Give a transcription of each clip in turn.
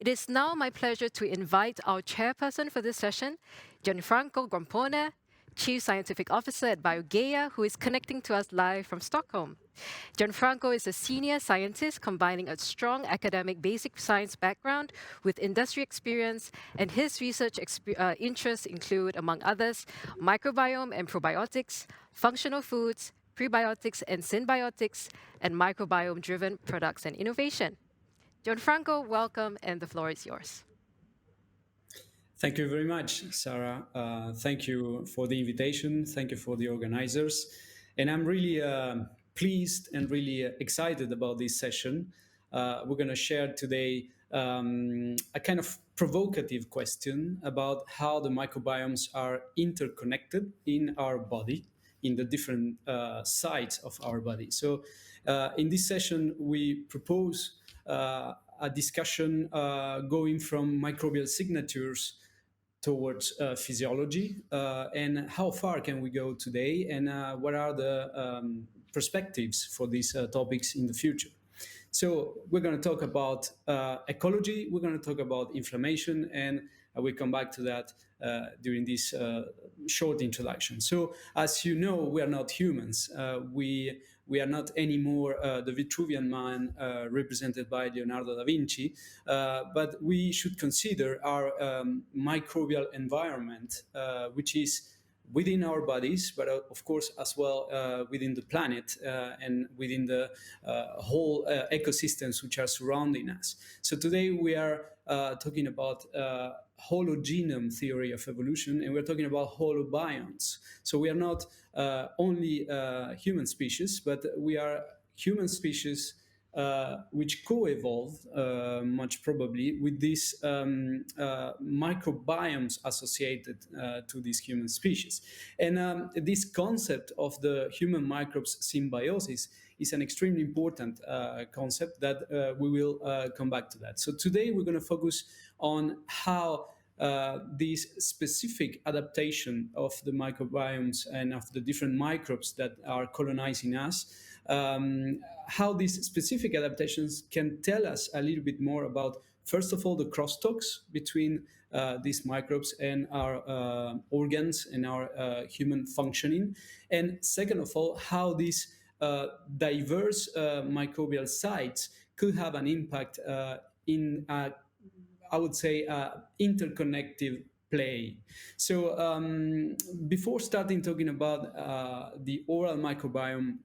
It is now my pleasure to invite our chairperson for this session, Gianfranco Grampone, Chief Scientific Officer at Biogaia, who is connecting to us live from Stockholm. Gianfranco is a senior scientist combining a strong academic basic science background with industry experience, and his research interests include, among others, microbiome and probiotics, functional foods, prebiotics and symbiotics, and microbiome-driven products and innovation. Gianfranco, welcome, and the floor is yours. Thank you very much, Sarah. Thank you for the invitation. Thank you for the organizers. And I'm really pleased and really excited about this session. We're going to share today a kind of provocative question about how the microbiomes are interconnected in our body, in the different sides of our body. So in this session, we propose a discussion going from microbial signatures towards physiology, and how far can we go today, and what are the perspectives for these topics in the future. So we're going to talk about ecology, we're going to talk about inflammation, and we'll come back to that during this short introduction. So as you know, we are not humans. We are not anymore the Vitruvian man represented by Leonardo da Vinci, but we should consider our microbial environment, which is within our bodies, but of course as well within the planet and within the whole ecosystems which are surrounding us. So today we are talking about hologenome theory of evolution, and we're talking about holobionts. So we are not only human species, but we are human species which co-evolved much probably with these microbiomes associated to these human species. And this concept of the human microbes symbiosis is an extremely important concept that we will come back to that. So today we're going to focus on how this specific adaptation of the microbiomes and of the different microbes that are colonizing us, how these specific adaptations can tell us a little bit more about, first of all, the crosstalks between these microbes and our organs and our human functioning. And second of all, how these diverse microbial sites could have an impact in, I would say, interconnective play. So before starting talking about the oral microbiome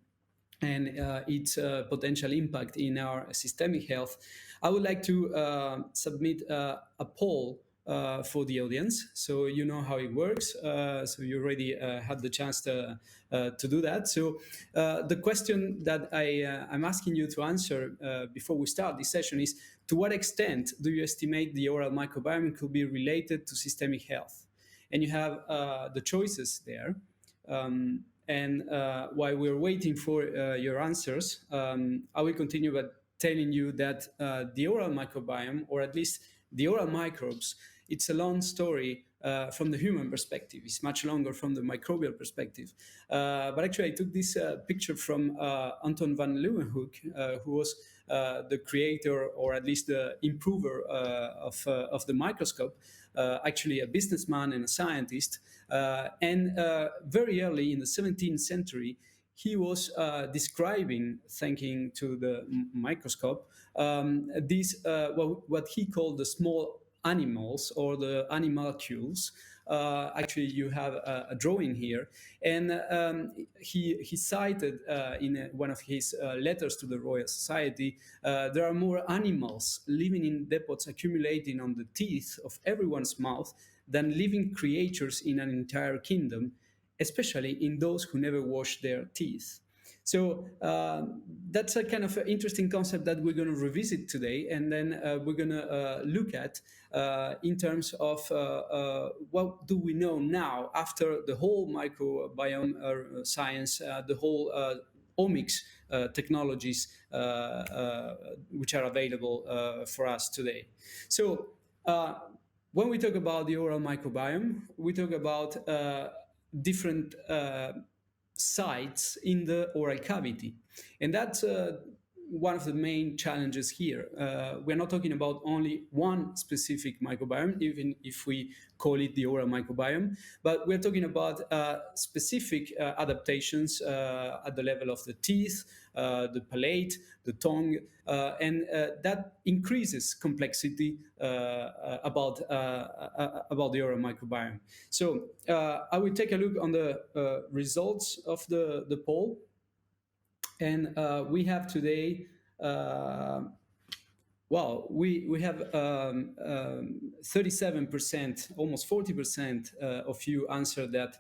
and its potential impact in our systemic health, I would like to submit a poll for the audience, so you know how it works. So you already had the chance to do that. So the question that I'm asking you to answer before we start this session is: to what extent do you estimate the oral microbiome could be related to systemic health? And you have the choices there. And while we're waiting for your answers, I will continue by telling you that the oral microbiome, or at least the oral microbes, it's a long story from the human perspective. It's much longer from the microbial perspective. But actually, I took this picture from Anton van Leeuwenhoek, who was the creator, or at least the improver of the microscope, actually a businessman and a scientist. And very early in the 17th century, he was describing, thanking to the microscope, these what he called the small animals, or the animalcules. Actually, you have a drawing here, and he cited in one of his letters to the Royal Society, there are more animals living in depots accumulating on the teeth of everyone's mouth than living creatures in an entire kingdom, especially in those who never wash their teeth. So that's a kind of interesting concept that we're going to revisit today, and then we're going to look at in terms of what do we know now after the whole microbiome science, the whole omics technologies which are available for us today. So when we talk about the oral microbiome, we talk about different sites in the oral cavity, and that's one of the main challenges here. We're not talking about only one specific microbiome, even if we call it the oral microbiome, but we're talking about specific adaptations at the level of the teeth, the palate, the tongue, and that increases complexity about the oral microbiome. So I will take a look on the results of the poll. And we have today, we have 37%, almost 40% of you answered that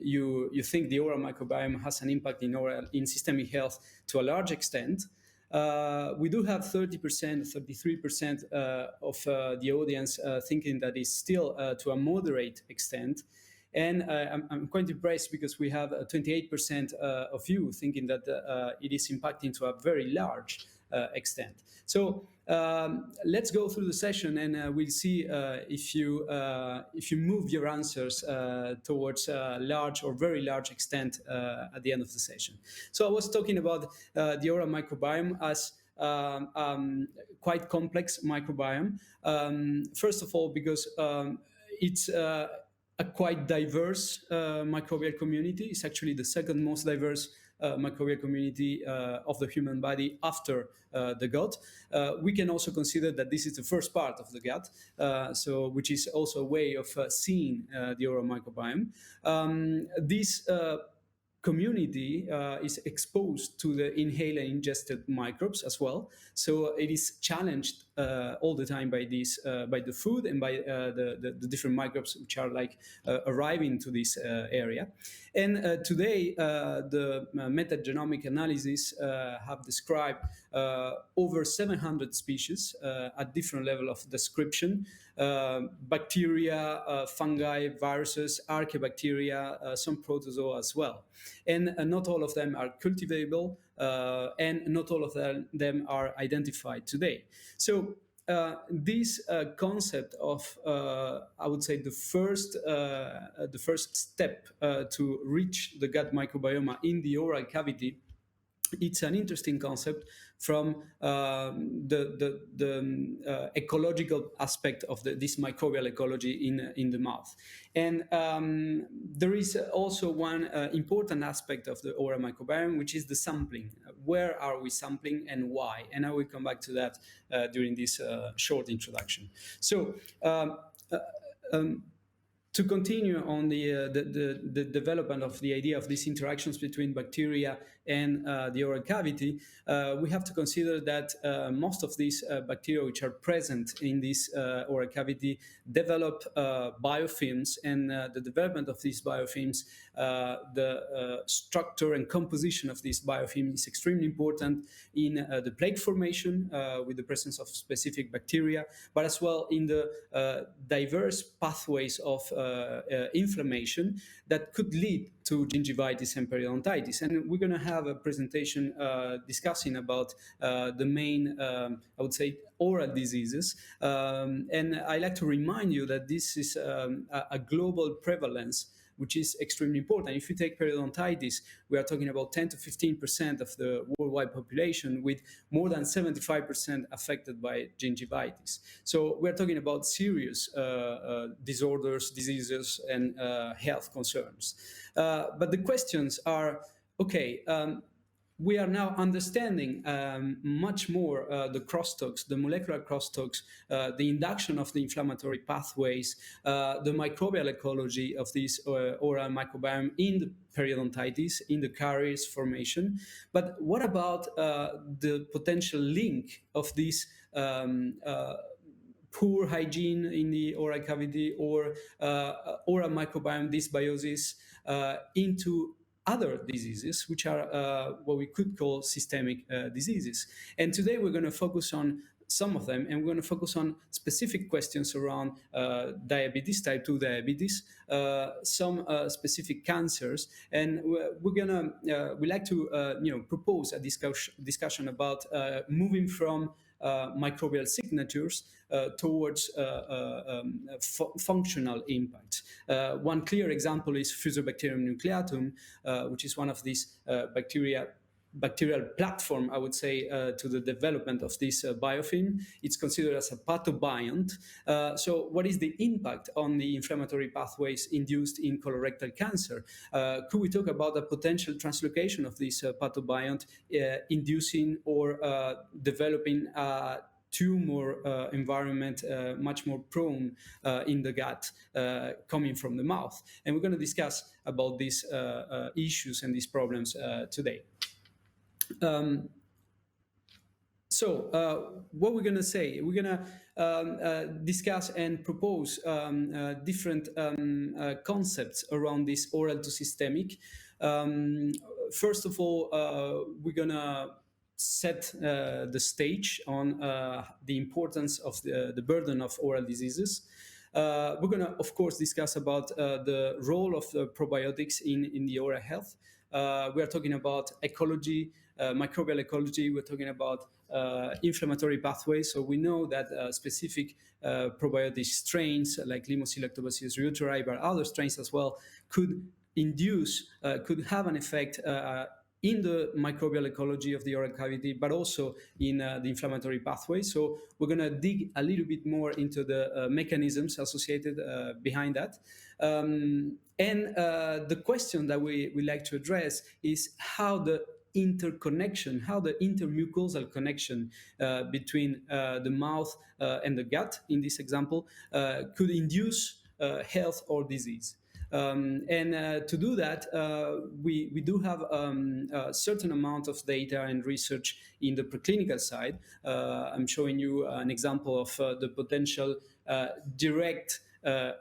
you think the oral microbiome has an impact in systemic health to a large extent. We do have 30%, 33% of the audience thinking that it's still to a moderate extent. And I'm quite impressed because we have 28% of you thinking that it is impacting to a very large extent. So let's go through the session, and we'll see if you move your answers towards large or very large extent at the end of the session. So I was talking about the oral microbiome as quite complex microbiome. First of all, because it's a quite diverse microbial community. It's actually the second most diverse microbial community of the human body after the gut. We can also consider that this is the first part of the gut, which is also a way of seeing the oral microbiome. This community is exposed to the inhaled and ingested microbes as well. So it is challenged all the time by the food and by the different microbes which are arriving to this area. And today, the metagenomic analysis have described over 700 species at different level of description. Bacteria, fungi, viruses, archaebacteria, some protozoa as well. And not all of them are cultivatable, and not all of them are identified today. So this concept of, I would say, the first step to reach the gut microbiome in the oral cavity, it's an interesting concept from the ecological aspect of this microbial ecology in the mouth. And there is also one important aspect of the oral microbiome, which is the sampling. Where are we sampling and why? And I will come back to that during this short introduction. So to continue on the development of the idea of these interactions between bacteria and the oral cavity, we have to consider that most of these bacteria which are present in this oral cavity develop biofilms, and the development of these biofilms, the structure and composition of these biofilms is extremely important in the plaque formation with the presence of specific bacteria, but as well in the diverse pathways of inflammation that could lead to gingivitis and periodontitis. And we're going to have a presentation discussing about the main, I would say, oral diseases. And I like to remind you that this is a global prevalence, which is extremely important. If you take periodontitis, we are talking about 10 to 15% of the worldwide population, with more than 75% affected by gingivitis. So we're talking about serious disorders, diseases, and health concerns. But the questions are, okay, we are now understanding much more the crosstalks, the molecular crosstalks, the induction of the inflammatory pathways, the microbial ecology of this oral microbiome in the periodontitis, in the caries formation. But what about the potential link of this poor hygiene in the oral cavity or oral microbiome dysbiosis into other diseases, which are what we could call systemic diseases? And today we're going to focus on some of them, and we're going to focus on specific questions around diabetes, type 2 diabetes, some specific cancers, and we like to propose a discussion about moving from microbial signatures towards functional impact. One clear example is Fusobacterium nucleatum, which is one of these bacteria bacterial platform, I would say, to the development of this biofilm. It's considered as a pathobiont. So what is the impact on the inflammatory pathways induced in colorectal cancer? Could we talk about the potential translocation of this pathobiont inducing or developing tumor environment much more prone in the gut coming from the mouth? And we're going to discuss about these issues and these problems today. So what we're going to say, we're going to discuss and propose different concepts around this oral to systemic. First of all, we're going to set the stage on the importance of the burden of oral diseases. We're going to, of course, discuss about the role of the probiotics in the oral health. We are talking about ecology, microbial ecology. We're talking about inflammatory pathways. So we know that specific probiotic strains like Lactobacillus reuteri, but other strains as well, could have an effect in the microbial ecology of the oral cavity, but also in the inflammatory pathway. So we're going to dig a little bit more into the mechanisms associated behind that. And the question that we like to address is how the interconnection, how the intermucosal connection between the mouth and the gut, in this example, could induce health or disease. To do that, we do have a certain amount of data and research in the preclinical side. I'm showing you an example of the potential direct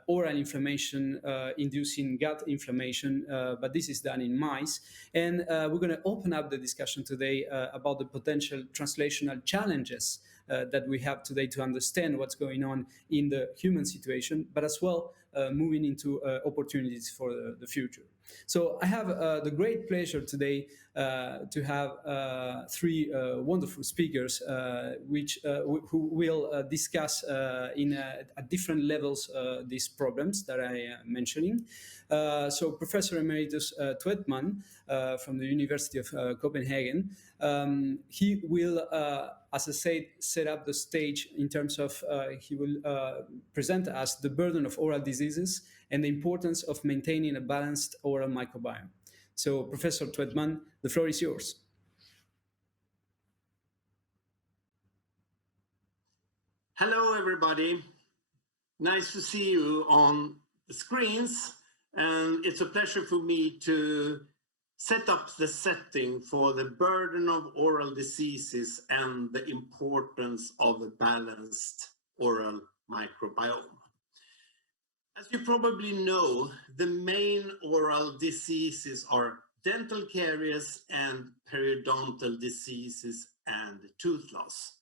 oral inflammation inducing gut inflammation, but this is done in mice. And we're going to open up the discussion today about the potential translational challenges that we have today to understand what's going on in the human situation, but as well moving into opportunities for the future. So I have the great pleasure today to have three wonderful speakers who will discuss at different levels these problems that I am mentioning. So Professor Emeritus Twedman from the University of Copenhagen, he will, as I said, set up the stage in terms of he will present us the burden of oral diseases and the importance of maintaining a balanced oral microbiome. So, Professor Twedman, the floor is yours. Hello, everybody. Nice to see you on the screens. And it's a pleasure for me to set up the setting for the burden of oral diseases and the importance of a balanced oral microbiome. As you probably know, the main oral diseases are dental caries and periodontal diseases and tooth loss.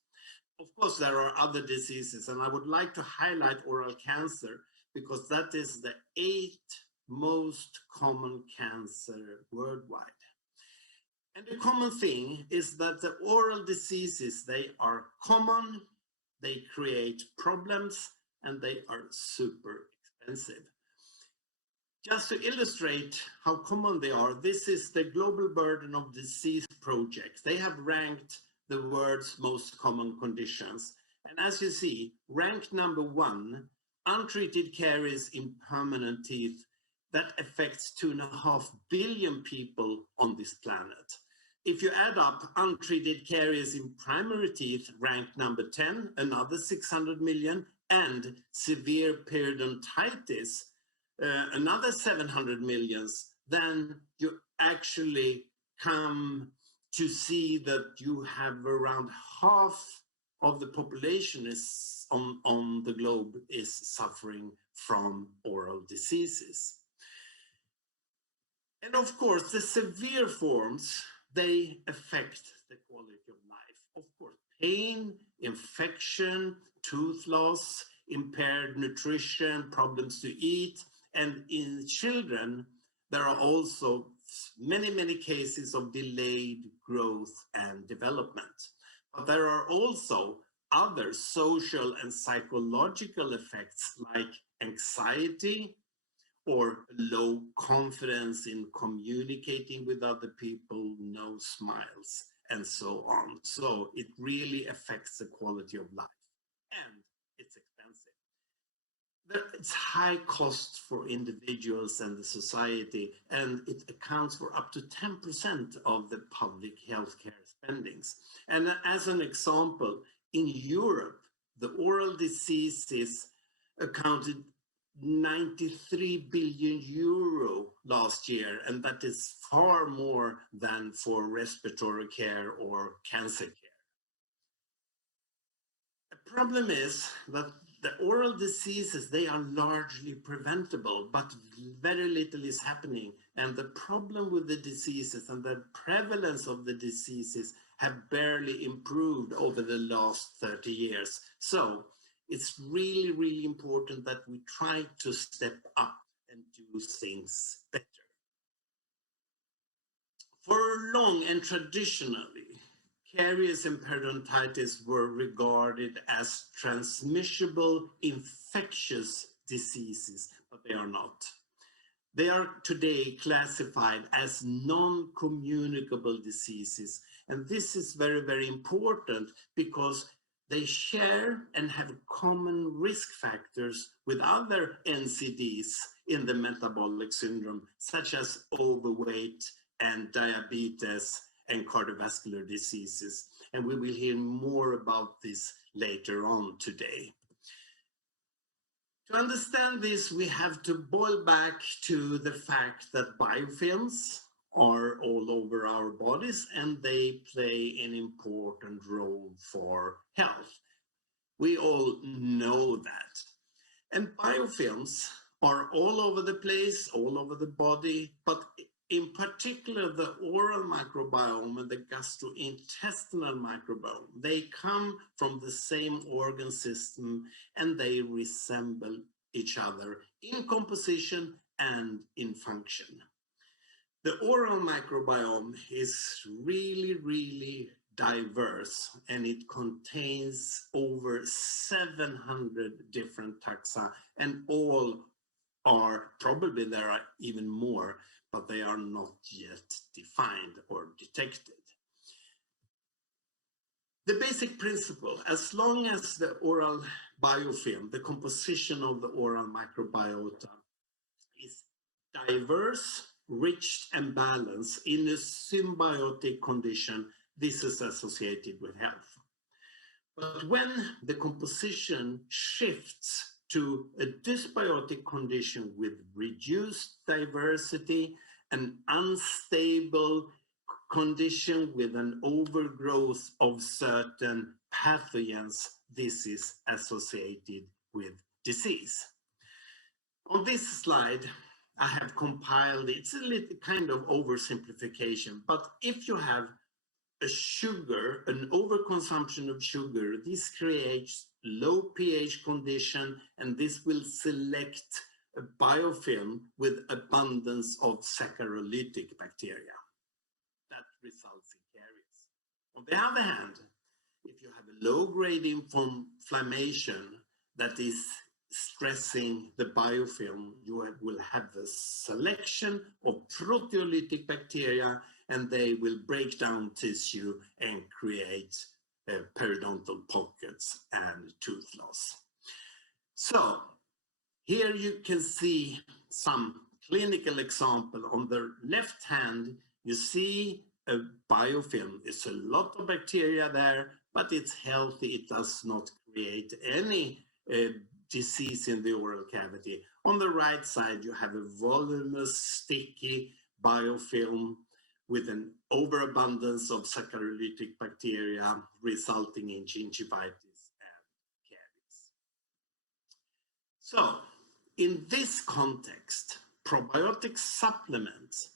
Of course, there are other diseases, and I would like to highlight oral cancer because that is the 8th most common cancer worldwide. And the common thing is that the oral diseases, they are common, they create problems, and they are super expensive. Just to illustrate how common they are, this is the Global Burden of Disease Project. They have ranked the world's most common conditions. And as you see, ranked number 1, untreated caries in permanent teeth, that affects 2.5 billion people on this planet. If you add up untreated caries in primary teeth, ranked number 10, another 600 million, and severe periodontitis, another 700 millions, then you actually come to see that you have around half of the population is on the globe is suffering from oral diseases. And of course, the severe forms, they affect the quality of life. Of course, pain, infection, tooth loss, impaired nutrition, problems to eat. And in children, there are also many cases of delayed growth and development. But there are also other social and psychological effects like anxiety or low confidence in communicating with other people, no smiles, and so on. So it really affects the quality of life, and it's expensive. It's high cost for individuals and the society, and it accounts for up to 10% of the public healthcare spendings. And as an example, in Europe, the oral diseases accounted 93 billion euro last year, and that is far more than for respiratory care or cancer care. The problem is that the oral diseases, they are largely preventable, but very little is happening. And the problem with the diseases and the prevalence of the diseases have barely improved over the last 30 years. So it's really, really important that we try to step up and do things better. For long and traditionally, caries and periodontitis were regarded as transmissible infectious diseases, but they are not. They are today classified as non-communicable diseases, and this is very, very important because they share and have common risk factors with other NCDs in the metabolic syndrome, such as overweight and diabetes and cardiovascular diseases. And we will hear more about this later on today. To understand this, we have to boil back to the fact that biofilms are all over our bodies and they play an important role for health. We all know that. And biofilms are all over the place, all over the body, but in particular the oral microbiome and the gastrointestinal microbiome, they come from the same organ system and they resemble each other in composition and in function. The oral microbiome is really, really diverse, and it contains over 700 different taxa, and all are, probably there are even more, but they are not yet defined or detected. The basic principle, as long as the oral biofilm, the composition of the oral microbiota, is diverse, rich, and balanced in a symbiotic condition, this is associated with health. But when the composition shifts to a dysbiotic condition with reduced diversity, an unstable condition with an overgrowth of certain pathogens, this is associated with disease. On this slide, I have compiled, it's a little kind of oversimplification, but if you have a sugar, an overconsumption of sugar, this creates low pH condition, and this will select a biofilm with abundance of saccharolytic bacteria. That results in caries. On the other hand, if you have a low-grade inflammation that is stressing the biofilm, you will have a selection of proteolytic bacteria, and they will break down tissue and create periodontal pockets and tooth loss. So here you can see some clinical example. On the left hand, you see a biofilm. It's a lot of bacteria there, but it's healthy. It does not create any disease in the oral cavity. On the right side, you have a voluminous, sticky biofilm with an overabundance of saccharolytic bacteria resulting in gingivitis and caries. So, in this context, probiotic supplements,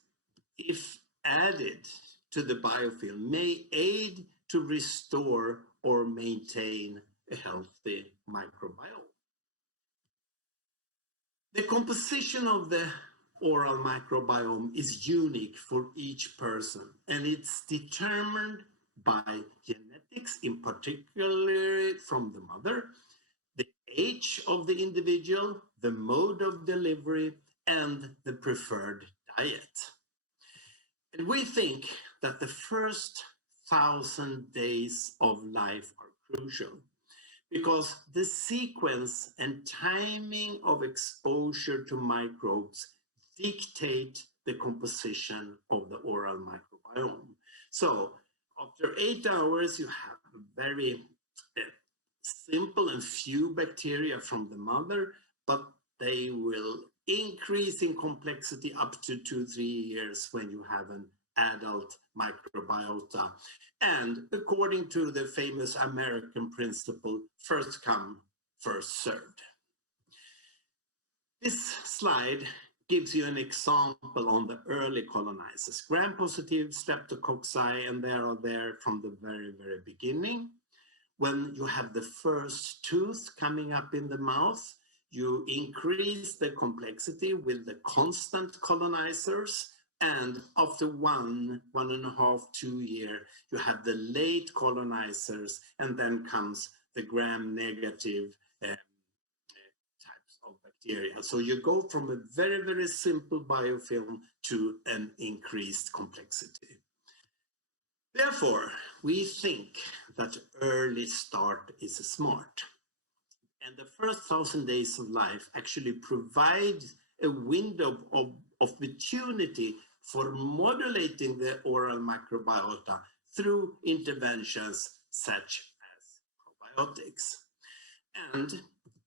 if added to the biofilm, may aid to restore or maintain a healthy microbiome. The composition of the oral microbiome is unique for each person, and it's determined by genetics, in particular from the mother, the age of the individual, the mode of delivery, and the preferred diet. And we think that the first 1,000 days of life are crucial because the sequence and timing of exposure to microbes dictate the composition of the oral microbiome. So after 8 hours, you have a very simple and few bacteria from the mother, but they will increase in complexity up to 2-3 years when you have an adult microbiota. And according to the famous American principle, first come, first served. This slide gives you an example on the early colonizers, gram-positive Streptococci, and they are there from the very, very beginning. When you have the first tooth coming up in the mouth, you increase the complexity with the constant colonizers, and after 1.5, 2 years, you have the late colonizers, and then comes the gram-negative types of bacteria. So you go from a very, very simple biofilm to an increased complexity. Therefore, we think that early start is smart. And the first 1,000 days of life actually provide a window of opportunity for modulating the oral microbiota through interventions such as probiotics. And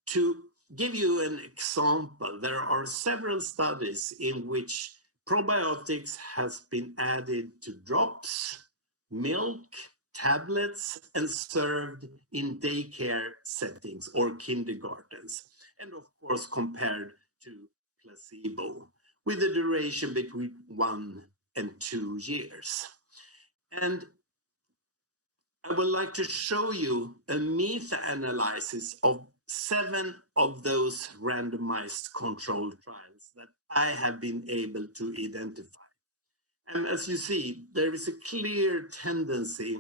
to give you an example, there are several studies in which probiotics has been added to drops, milk, tablets, and served in daycare settings or kindergartens, and of course compared to placebo, with a duration between 1 and 2 years. And I would like to show you a meta-analysis of 7 of those randomized controlled trials that I have been able to identify. And as you see, there is a clear tendency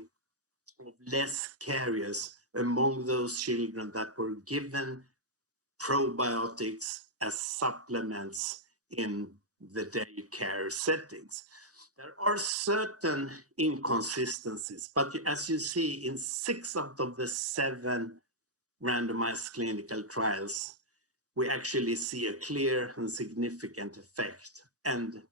of less carriers among those children that were given probiotics as supplements in the daycare settings. There are certain inconsistencies, but as you see, in 6 out of the 7 randomized clinical trials, we actually see a clear and significant effect. And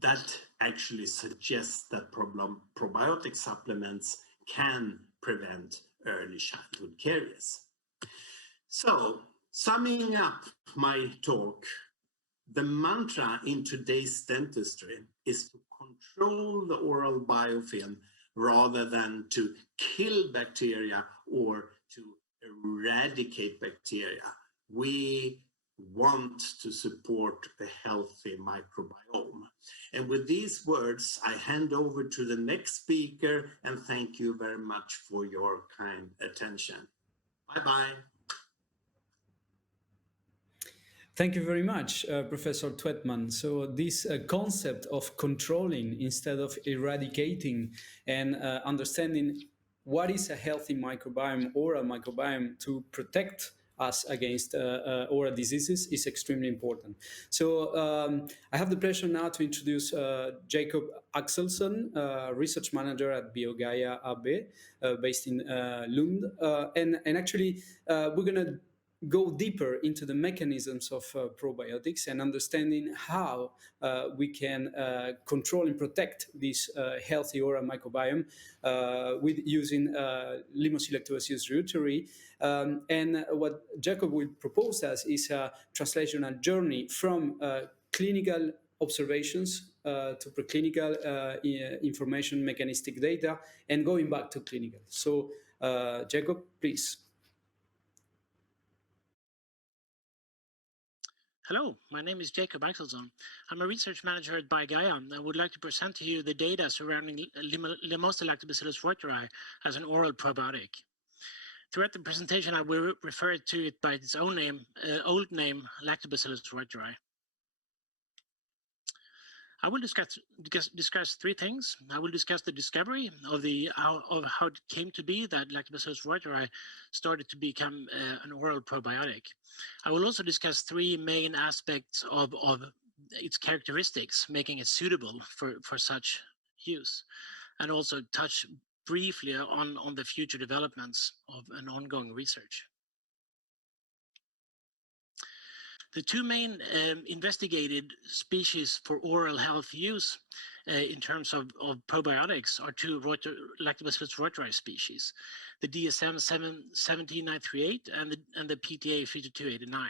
that actually suggests that probiotic supplements can prevent early childhood caries. So, summing up my talk, the mantra in today's dentistry is to control the oral biofilm rather than to kill bacteria or to eradicate bacteria. We want to support a healthy microbiome. And with these words, I hand over to the next speaker, and thank you very much for your kind attention. Bye-bye. Thank you very much, Professor Twettman. So this concept of controlling instead of eradicating and understanding what is a healthy microbiome, oral microbiome, to protect us against oral diseases is extremely important. So I have the pleasure now to introduce Jacob Axelsson, research manager at BioGaia AB, based in Lund. And actually, we're going to go deeper into the mechanisms of probiotics and understanding how we can control and protect this healthy oral microbiome with using Limosilactobacillus reuteri. And what Jacob will propose us is a translational journey from clinical observations to preclinical information, mechanistic data, and going back to clinical. So Jacob, please. Hello, my name is Jacob Axelsson. I'm a research manager at BioGaia and I would like to present to you the data surrounding Limosilactobacillus reuteri as an oral probiotic. Throughout the presentation, I will refer to it by its own name, old name, Lactobacillus reuteri. I will discuss three things. I will discuss the discovery of how it came to be that Lactobacillus reuteri started to become an oral probiotic. I will also discuss three main aspects of its characteristics, making it suitable for such use, and also touch briefly on the future developments of an ongoing research. The two main investigated species for oral health use in terms of probiotics are two Lactobacillus reuteri species, the DSM 17938 and the PTA 5289.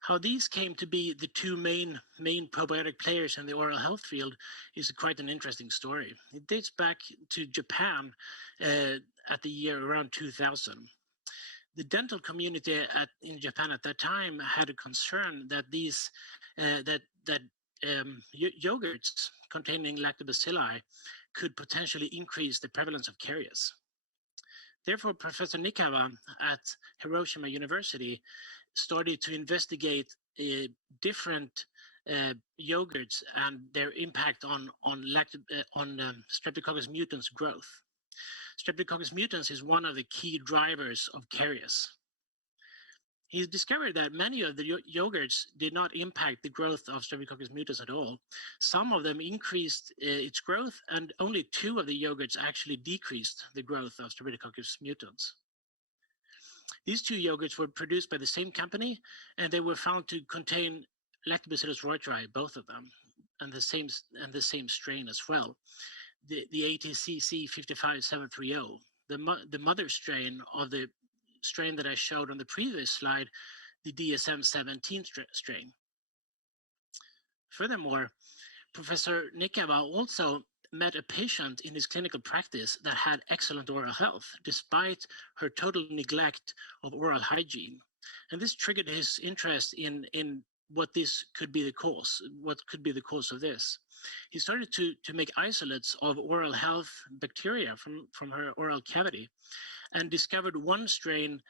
How these came to be the two main probiotic players in the oral health field is quite an interesting story. It dates back to Japan at the year around 2000. The dental community in Japan at that time had a concern that these yogurts containing lactobacilli could potentially increase the prevalence of caries. Therefore, Professor Nikawa at Hiroshima University started to investigate different yogurts and their impact on Streptococcus mutans growth. Streptococcus mutans is one of the key drivers of caries. He discovered that many of the yogurts did not impact the growth of Streptococcus mutans at all. Some of them increased its growth, and only 2 of the yogurts actually decreased the growth of Streptococcus mutans. These 2 yogurts were produced by the same company, and they were found to contain Lactobacillus reuteri, both of them, and the same strain as well. The ATCC 55730, the mother strain of the strain that I showed on the previous slide, the DSM 17 strain. Furthermore, Professor Nikawa also met a patient in his clinical practice that had excellent oral health, despite her total neglect of oral hygiene. And this triggered his interest in what this could be the cause, of this. He started to make isolates of oral health bacteria from her oral cavity, and discovered one strain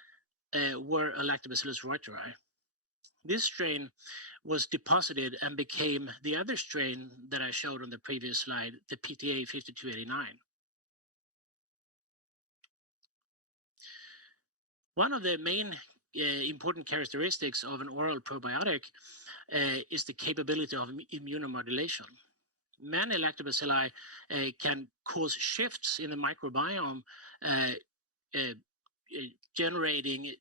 were a Lactobacillus reuteri. This strain was deposited and became the other strain that I showed on the previous slide, the PTA 5289. One of the main important characteristics of an oral probiotic is the capability of immunomodulation. Many lactobacilli can cause shifts in the microbiome, generating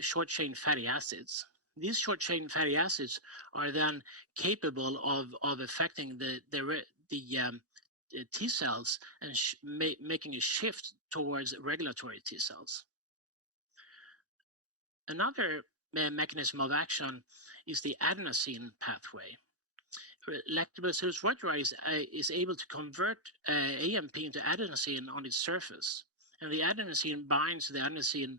short-chain fatty acids. These short-chain fatty acids are then capable of affecting the T cells and making a shift towards regulatory T cells. Another mechanism of action is the adenosine pathway. Lactobacillus reuteri is able to convert AMP into adenosine on its surface, and the adenosine binds the adenosine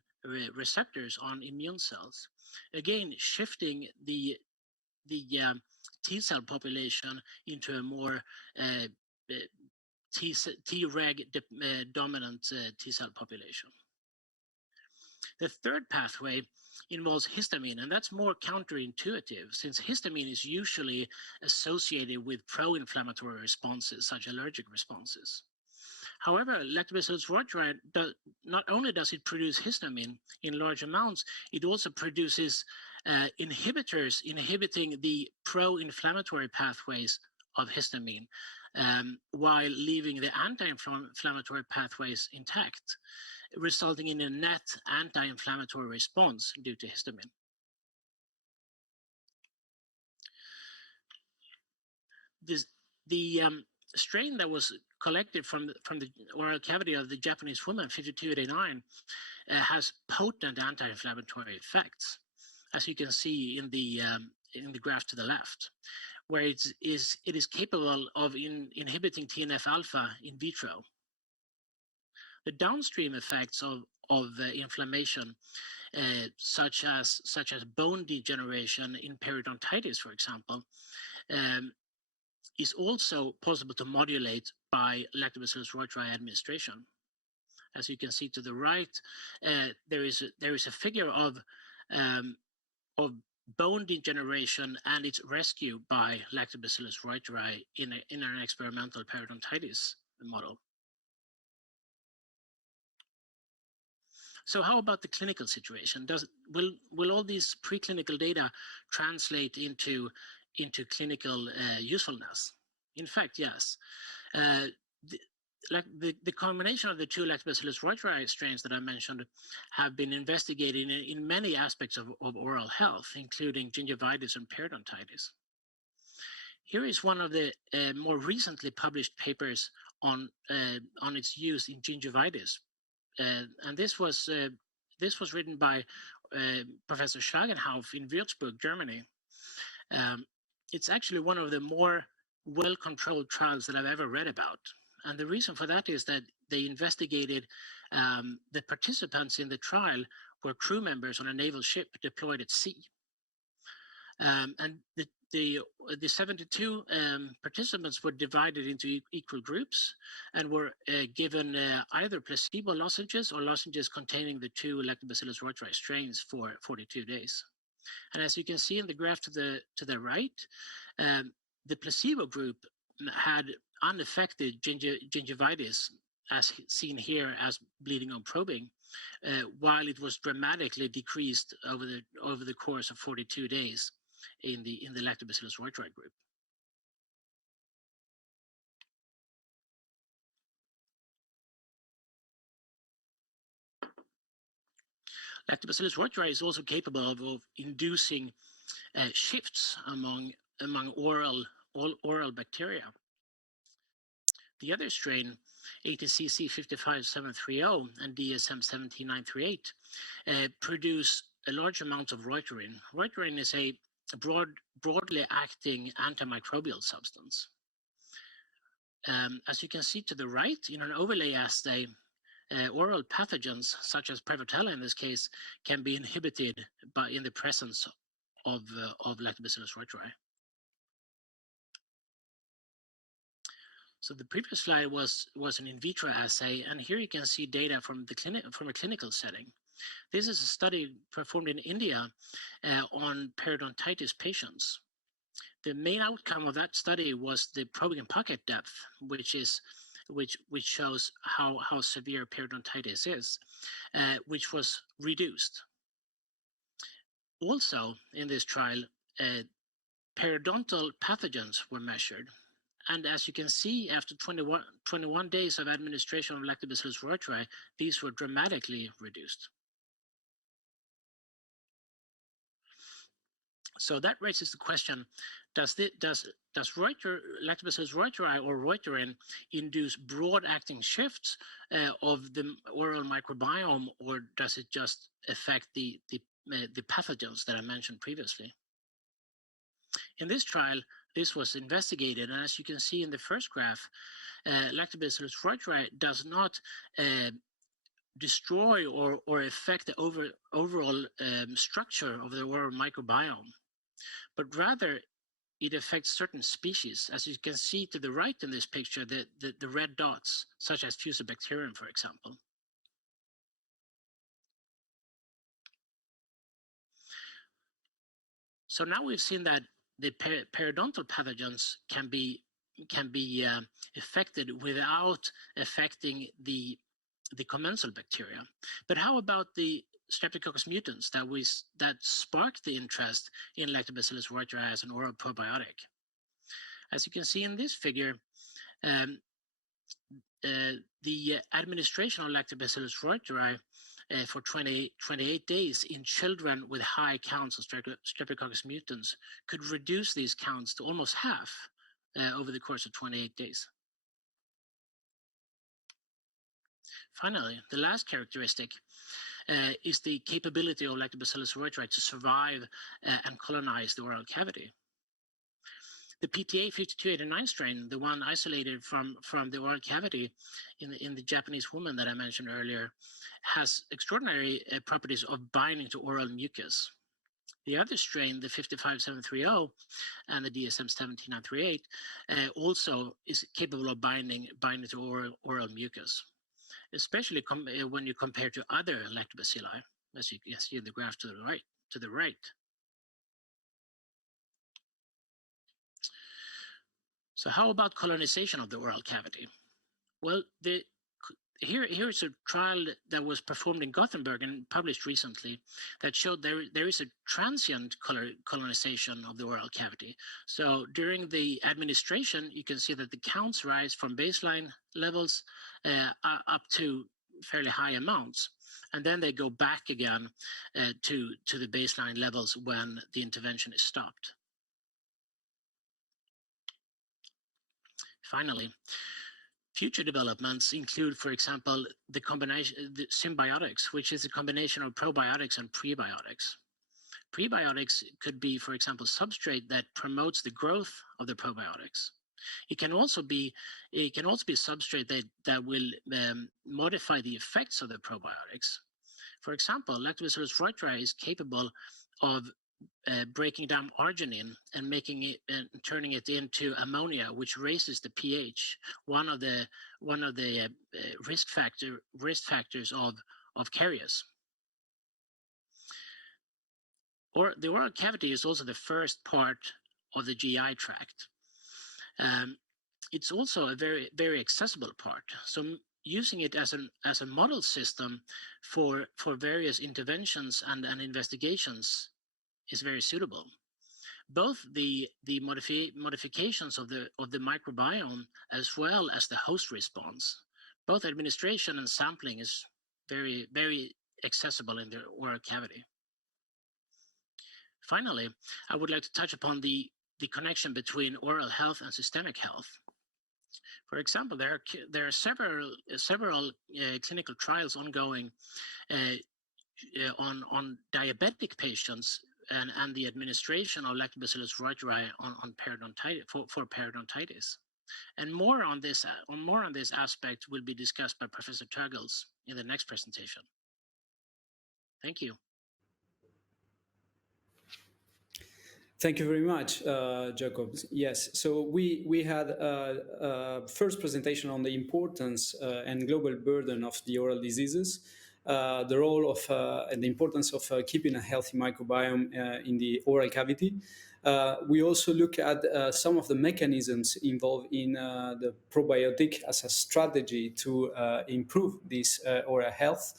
receptors on immune cells, again shifting the T cell population into a more Treg dominant T cell population. The third pathway involves histamine, and that's more counterintuitive, since histamine is usually associated with pro-inflammatory responses, such as allergic responses. However, Lactobacillus reuteri not only does it produce histamine in large amounts, it also produces inhibitors inhibiting the pro-inflammatory pathways of histamine, while leaving the anti-inflammatory pathways intact, resulting in a net anti-inflammatory response due to histamine. The strain that was collected from the oral cavity of the Japanese woman, 5289, has potent anti-inflammatory effects, as you can see in the graph to the left, where it is capable of inhibiting TNF-alpha in vitro. The downstream effects of inflammation, such as bone degeneration in periodontitis, for example, is also possible to modulate by Lactobacillus reuteri administration. As you can see to the right, there is a figure of bone degeneration and its rescue by Lactobacillus reuteri in an experimental periodontitis model. So how about the clinical situation? Will all these preclinical data translate into clinical usefulness? In fact, yes. The combination of the two Lactobacillus reuteri strains that I mentioned have been investigated in many aspects of oral health, including gingivitis and periodontitis. Here is one of the more recently published papers on its use in gingivitis, and this was written by Professor Schlagenhauf in Würzburg, Germany. It's actually one of the more well-controlled trials that I've ever read about. And the reason for that is that they investigated the participants in the trial were crew members on a naval ship deployed at sea. And the 72 participants were divided into equal groups and were given either placebo lozenges or lozenges containing the two Lactobacillus reuteri strains for 42 days. And as you can see in the graph to the right, the placebo group had unaffected gingivitis, as seen here as bleeding on probing, while it was dramatically decreased over the course of 42 days in the Lactobacillus reuteri group. Lactobacillus reuteri is also capable of inducing shifts among oral bacteria. The other strain, ATCC 55730 and DSM 17938, produce a large amount of reuterin. Reuterin is a broadly acting antimicrobial substance. As you can see to the right, in an overlay assay, oral pathogens, such as Prevotella in this case, can be inhibited in the presence of Lactobacillus reuteri. So the previous slide was an in vitro assay, and here you can see data from a clinical setting. This is a study performed in India on periodontitis patients. The main outcome of that study was the probing pocket depth, which shows how severe periodontitis is, which was reduced. Also in this trial, periodontal pathogens were measured. And as you can see, after 21 days of administration of Lactobacillus reuteri, these were dramatically reduced. So that raises the question: does Lactobacillus reuteri or reuterin induce broad-acting shifts of the oral microbiome, or does it just affect the pathogens that I mentioned previously? In this trial, this was investigated, and as you can see in the first graph, Lactobacillus reuteri does not destroy or affect the overall structure of the oral microbiome, but rather it affects certain species. As you can see to the right in this picture, the red dots, such as Fusobacterium, for example. So now we've seen that the periodontal pathogens can be affected without affecting the commensal bacteria. But how about the Streptococcus mutans that sparked the interest in Lactobacillus reuteri as an oral probiotic? As you can see in this figure, the administration of Lactobacillus reuteri for 28 days in children with high counts of Streptococcus mutans could reduce these counts to almost half over the course of 28 days. Finally, the last characteristic is the capability of Lactobacillus reuteri to survive and colonize the oral cavity. The PTA 5289 strain, the one isolated from the oral cavity in the Japanese woman that I mentioned earlier, has extraordinary properties of binding to oral mucus. The other strain, the 55730 and the DSM 17938, also is capable of binding to oral mucus, especially when you compare to other lactobacilli, as you can see in the graph to the right. So how about colonization of the oral cavity? Well, here's a trial that was performed in Gothenburg and published recently that showed there is a transient colonization of the oral cavity. So during the administration, you can see that the counts rise from baseline levels up to fairly high amounts. And then they go back again to the baseline levels when the intervention is stopped. Finally, future developments include, for example, the symbiotics, which is a combination of probiotics and prebiotics. Prebiotics could be, for example, substrate that promotes the growth of the probiotics. It can also be a substrate that will modify the effects of the probiotics. For example, Lactobacillus reuteri is capable of breaking down arginine and making it and turning it into ammonia, which raises the pH. One of the risk factors of caries. Or the oral cavity is also the first part of the GI tract. It's also a very accessible part. So using it as a model system for various interventions and investigations is very suitable. Both the modifications of the microbiome as well as the host response, both administration and sampling is very accessible in the oral cavity. Finally, I would like to touch upon the connection between oral health and systemic health. For example, there are several clinical trials ongoing on diabetic patients and the administration of Lactobacillus reuteri on periodontitis for periodontitis. And more on this aspect will be discussed by Professor Turgels in the next presentation. Thank you. Thank you very much, Jacob. Yes, so we had a first presentation on the importance and global burden of the oral diseases, the role of and the importance of keeping a healthy microbiome in the oral cavity. We also look at some of the mechanisms involved in the probiotic as a strategy to improve this oral health.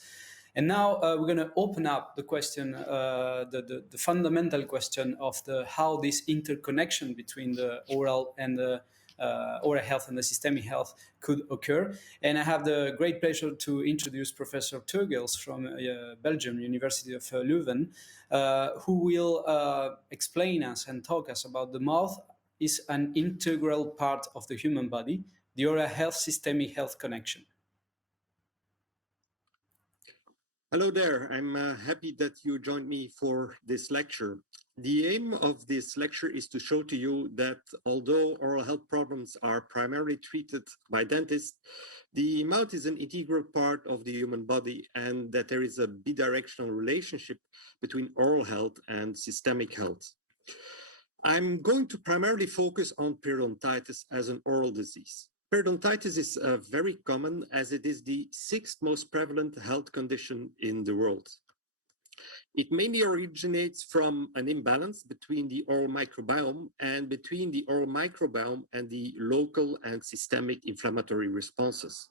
And now we're going to open up the question, the fundamental question of how this interconnection between the oral and the oral health and the systemic health could occur. And I have the great pleasure to introduce Professor Turgels from Belgium, University of Leuven, who will explain us and talk us about the mouth is an integral part of the human body, the oral health systemic health connection. Hello there, I'm happy that you joined me for this lecture. The aim of this lecture is to show to you that although oral health problems are primarily treated by dentists, the mouth is an integral part of the human body and that there is a bidirectional relationship between oral health and systemic health. I'm going to primarily focus on periodontitis as an oral disease. Periodontitis is very common as it is the 6th most prevalent health condition in the world. It mainly originates from an imbalance between the oral microbiome and between the oral microbiome and the local and systemic inflammatory responses.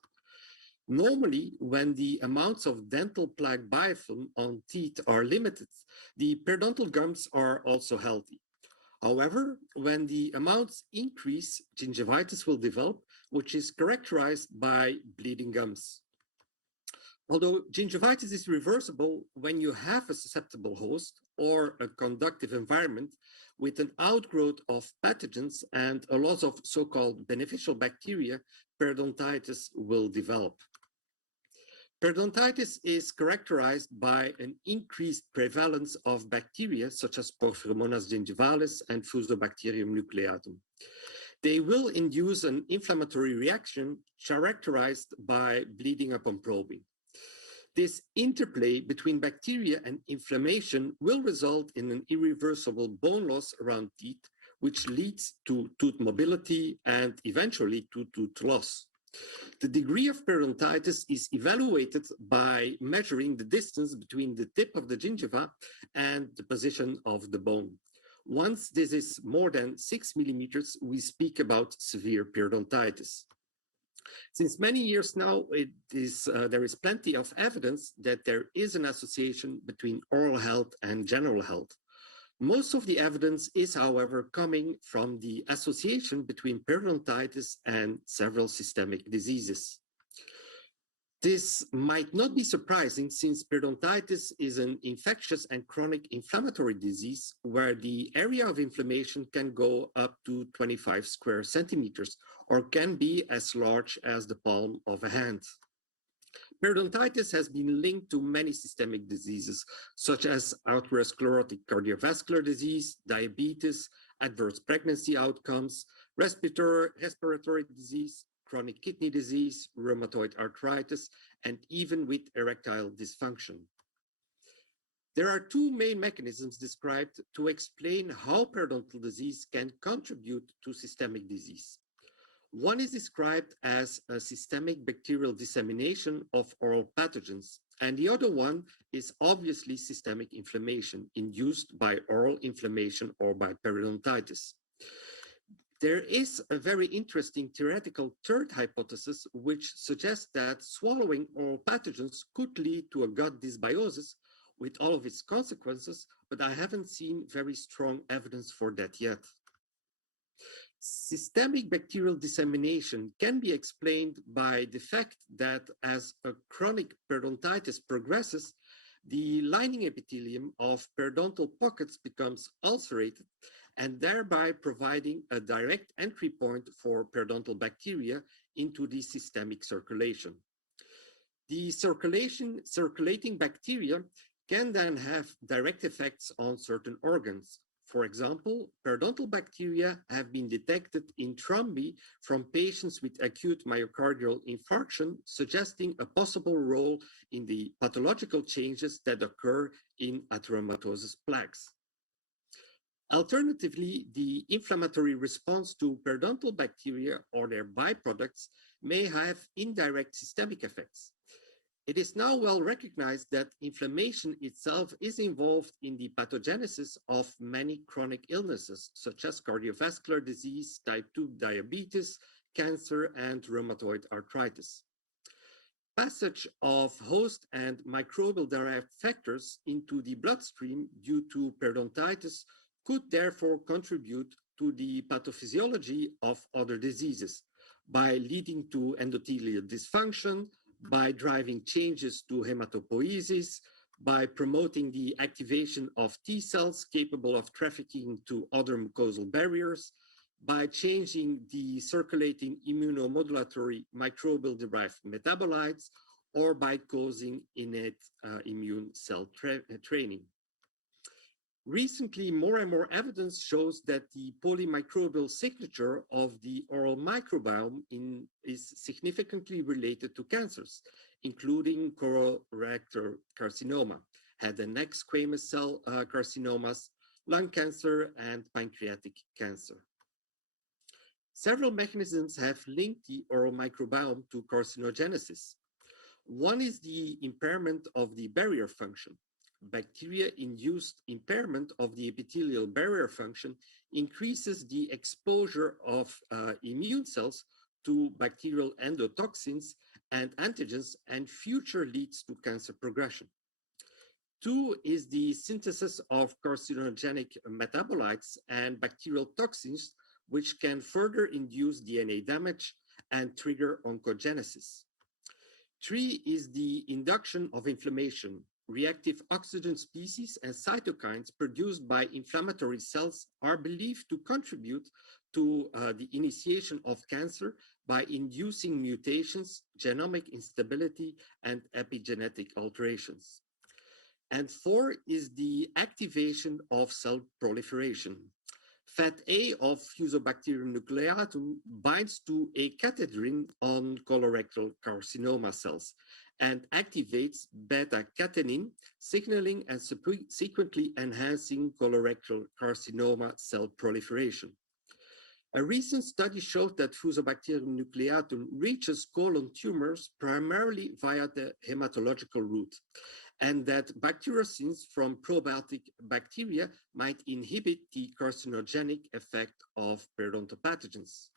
Normally, when the amounts of dental plaque biofilm on teeth are limited, the periodontal gums are also healthy. However, when the amounts increase, gingivitis will develop, which is characterized by bleeding gums. Although gingivitis is reversible when you have a susceptible host or a conductive environment with an outgrowth of pathogens and a loss of so-called beneficial bacteria, periodontitis will develop. Periodontitis is characterized by an increased prevalence of bacteria such as Porphyromonas gingivalis and Fusobacterium nucleatum. They will induce an inflammatory reaction characterized by bleeding upon probing. This interplay between bacteria and inflammation will result in an irreversible bone loss around teeth, which leads to tooth mobility and eventually to tooth loss. The degree of periodontitis is evaluated by measuring the distance between the tip of the gingiva and the position of the bone. Once this is more than 6 millimeters, we speak about severe periodontitis. Since many years now, there is plenty of evidence that there is an association between oral health and general health. Most of the evidence is, however, coming from the association between periodontitis and several systemic diseases. This might not be surprising since periodontitis is an infectious and chronic inflammatory disease where the area of inflammation can go up to 25 square centimeters or can be as large as the palm of a hand. Periodontitis has been linked to many systemic diseases such as atherosclerotic cardiovascular disease, diabetes, adverse pregnancy outcomes, respiratory disease, chronic kidney disease, rheumatoid arthritis, and even with erectile dysfunction. There are two main mechanisms described to explain how periodontal disease can contribute to systemic disease. One is described as a systemic bacterial dissemination of oral pathogens, and the other one is obviously systemic inflammation induced by oral inflammation or by periodontitis. There is a very interesting theoretical third hypothesis which suggests that swallowing oral pathogens could lead to a gut dysbiosis with all of its consequences, but I haven't seen very strong evidence for that yet. Systemic bacterial dissemination can be explained by the fact that as a chronic periodontitis progresses, the lining epithelium of periodontal pockets becomes ulcerated and thereby providing a direct entry point for periodontal bacteria into the systemic circulation. The circulating bacteria can then have direct effects on certain organs. For example, periodontal bacteria have been detected in thrombi from patients with acute myocardial infarction, suggesting a possible role in the pathological changes that occur in atheromatosis plaques. Alternatively, the inflammatory response to periodontal bacteria or their byproducts may have indirect systemic effects. It is now well recognized that inflammation itself is involved in the pathogenesis of many chronic illnesses, such as cardiovascular disease, type 2 diabetes, cancer, and rheumatoid arthritis. Passage of host and microbial-derived factors into the bloodstream due to periodontitis could therefore contribute to the pathophysiology of other diseases by leading to endothelial dysfunction, by driving changes to hematopoiesis, by promoting the activation of T cells capable of trafficking to other mucosal barriers, by changing the circulating immunomodulatory microbial-derived metabolites, or by causing innate immune cell training. Recently, more and more evidence shows that the polymicrobial signature of the oral microbiome is significantly related to cancers, including colorectal carcinoma, head and neck squamous cell carcinomas, lung cancer, and pancreatic cancer. Several mechanisms have linked the oral microbiome to carcinogenesis. One is the impairment of the barrier function. Bacteria-induced impairment of the epithelial barrier function increases the exposure of immune cells to bacterial endotoxins and antigens and future leads to cancer progression. Two is the synthesis of carcinogenic metabolites and bacterial toxins, which can further induce DNA damage and trigger oncogenesis. Three is the induction of inflammation. Reactive oxygen species and cytokines produced by inflammatory cells are believed to contribute to the initiation of cancer by inducing mutations, genomic instability, and epigenetic alterations. And four is the activation of cell proliferation. Fat A of Fusobacterium nucleatum binds to a cathedrin on colorectal carcinoma cells and activates beta-catenin, signaling and subsequently enhancing colorectal carcinoma cell proliferation. A recent study showed that Fusobacterium nucleatum reaches colon tumors primarily via the hematological route, and that bacteriocins from probiotic bacteria might inhibit the carcinogenic effect of periodontal pathogens.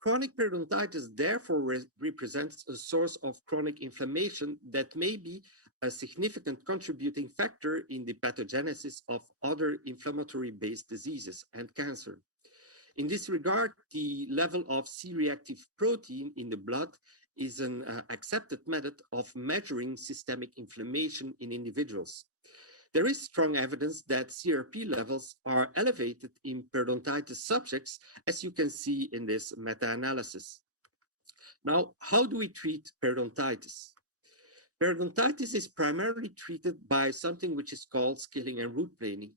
Chronic periodontitis therefore represents a source of chronic inflammation that may be a significant contributing factor in the pathogenesis of other inflammatory-based diseases and cancer. In this regard, the level of C-reactive protein in the blood is an accepted method of measuring systemic inflammation in individuals. There is strong evidence that CRP levels are elevated in periodontitis subjects, as you can see in this meta-analysis. Now, how do we treat periodontitis? Periodontitis is primarily treated by something which is called scaling and root planing.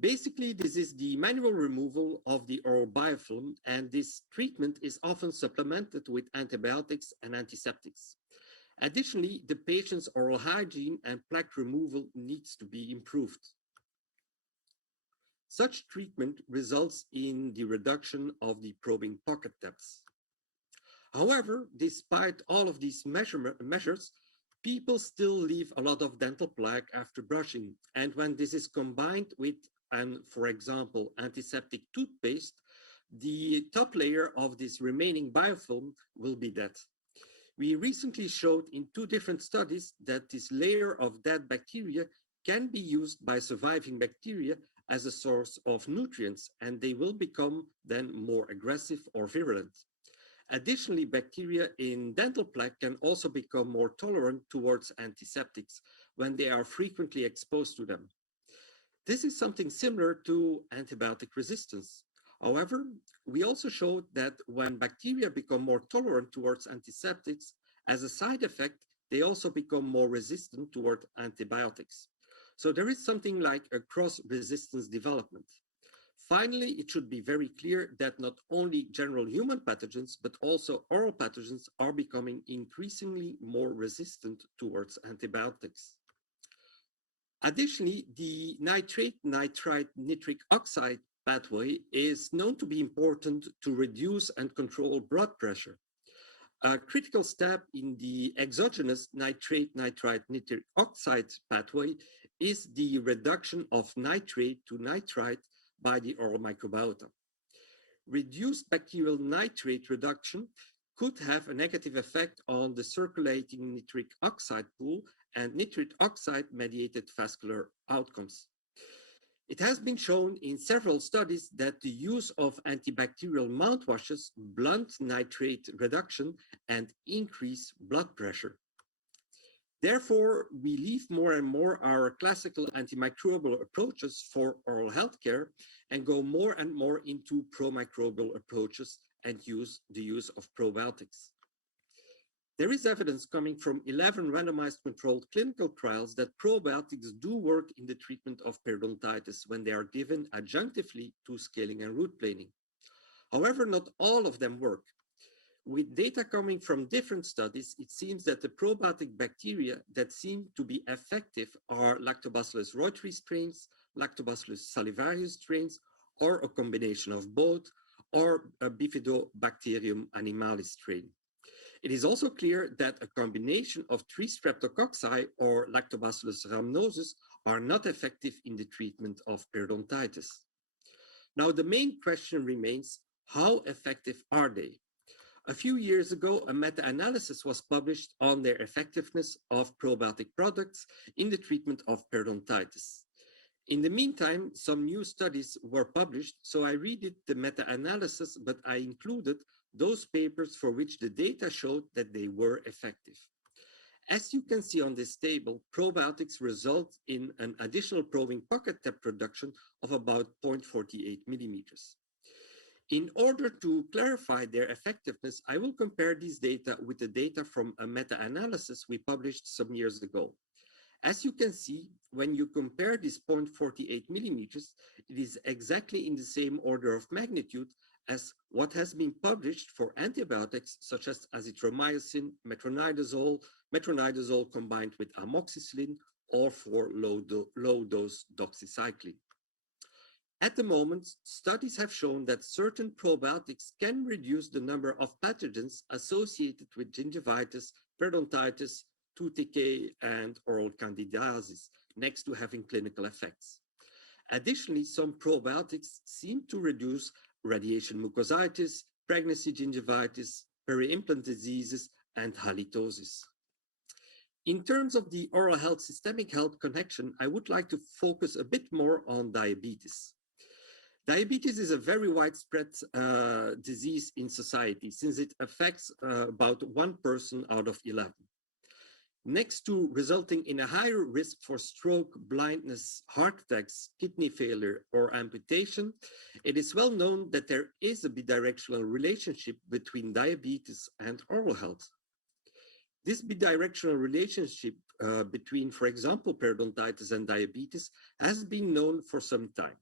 Basically, this is the manual removal of the oral biofilm, and this treatment is often supplemented with antibiotics and antiseptics. Additionally, the patient's oral hygiene and plaque removal needs to be improved. Such treatment results in the reduction of the probing pocket depths. However, despite all of these measures, people still leave a lot of dental plaque after brushing, and when this is combined with for example, antiseptic toothpaste, the top layer of this remaining biofilm will be dead. We recently showed in 2 different studies that this layer of dead bacteria can be used by surviving bacteria as a source of nutrients, and they will become then more aggressive or virulent. Additionally, bacteria in dental plaque can also become more tolerant towards antiseptics when they are frequently exposed to them. This is something similar to antibiotic resistance. However, we also showed that when bacteria become more tolerant towards antiseptics, as a side effect, they also become more resistant toward antibiotics. So there is something like a cross-resistance development. Finally, it should be very clear that not only general human pathogens, but also oral pathogens are becoming increasingly more resistant towards antibiotics. Additionally, the nitrate-nitrite-nitric oxide pathway is known to be important to reduce and control blood pressure. A critical step in the exogenous nitrate-nitrite-nitric oxide pathway is the reduction of nitrate to nitrite by the oral microbiota. Reduced bacterial nitrate reduction could have a negative effect on the circulating nitric oxide pool and nitric oxide-mediated vascular outcomes. It has been shown in several studies that the use of antibacterial mouthwashes blunt nitrate reduction and increase blood pressure. Therefore, we leave more and more our classical antimicrobial approaches for oral health care and go more and more into promicrobial approaches and the use of probiotics. There is evidence coming from 11 randomized controlled clinical trials that probiotics do work in the treatment of periodontitis when they are given adjunctively to scaling and root planing. However, not all of them work. With data coming from different studies, it seems that the probiotic bacteria that seem to be effective are Lactobacillus reuteri strains, Lactobacillus salivarius strains, or a combination of both, or a Bifidobacterium animalis strain. It is also clear that a combination of 3 streptococci or Lactobacillus rhamnosus are not effective in the treatment of periodontitis. Now, the main question remains, how effective are they? A few years ago, a meta-analysis was published on their effectiveness of probiotic products in the treatment of periodontitis. In the meantime, some new studies were published, so I read the meta-analysis, but I included those papers for which the data showed that they were effective. As you can see on this table, probiotics result in an additional probing pocket depth reduction of about 0.48 millimeters. In order to clarify their effectiveness, I will compare these data with the data from a meta-analysis we published some years ago. As you can see, when you compare this 0.48 millimeters, it is exactly in the same order of magnitude as what has been published for antibiotics such as azithromycin, metronidazole combined with amoxicillin, or for low-dose doxycycline. At the moment, studies have shown that certain probiotics can reduce the number of pathogens associated with gingivitis, periodontitis, tooth decay, and oral candidiasis, next to having clinical effects. Additionally, some probiotics seem to reduce radiation mucositis, pregnancy gingivitis, peri-implant diseases, and halitosis. In terms of the oral health systemic health connection, I would like to focus a bit more on diabetes. Diabetes is a very widespread disease in society since it affects about 1 person out of 11. Next to resulting in a higher risk for stroke, blindness, heart attacks, kidney failure, or amputation, it is well known that there is a bidirectional relationship between diabetes and oral health. This bidirectional relationship between, for example, periodontitis and diabetes has been known for some time.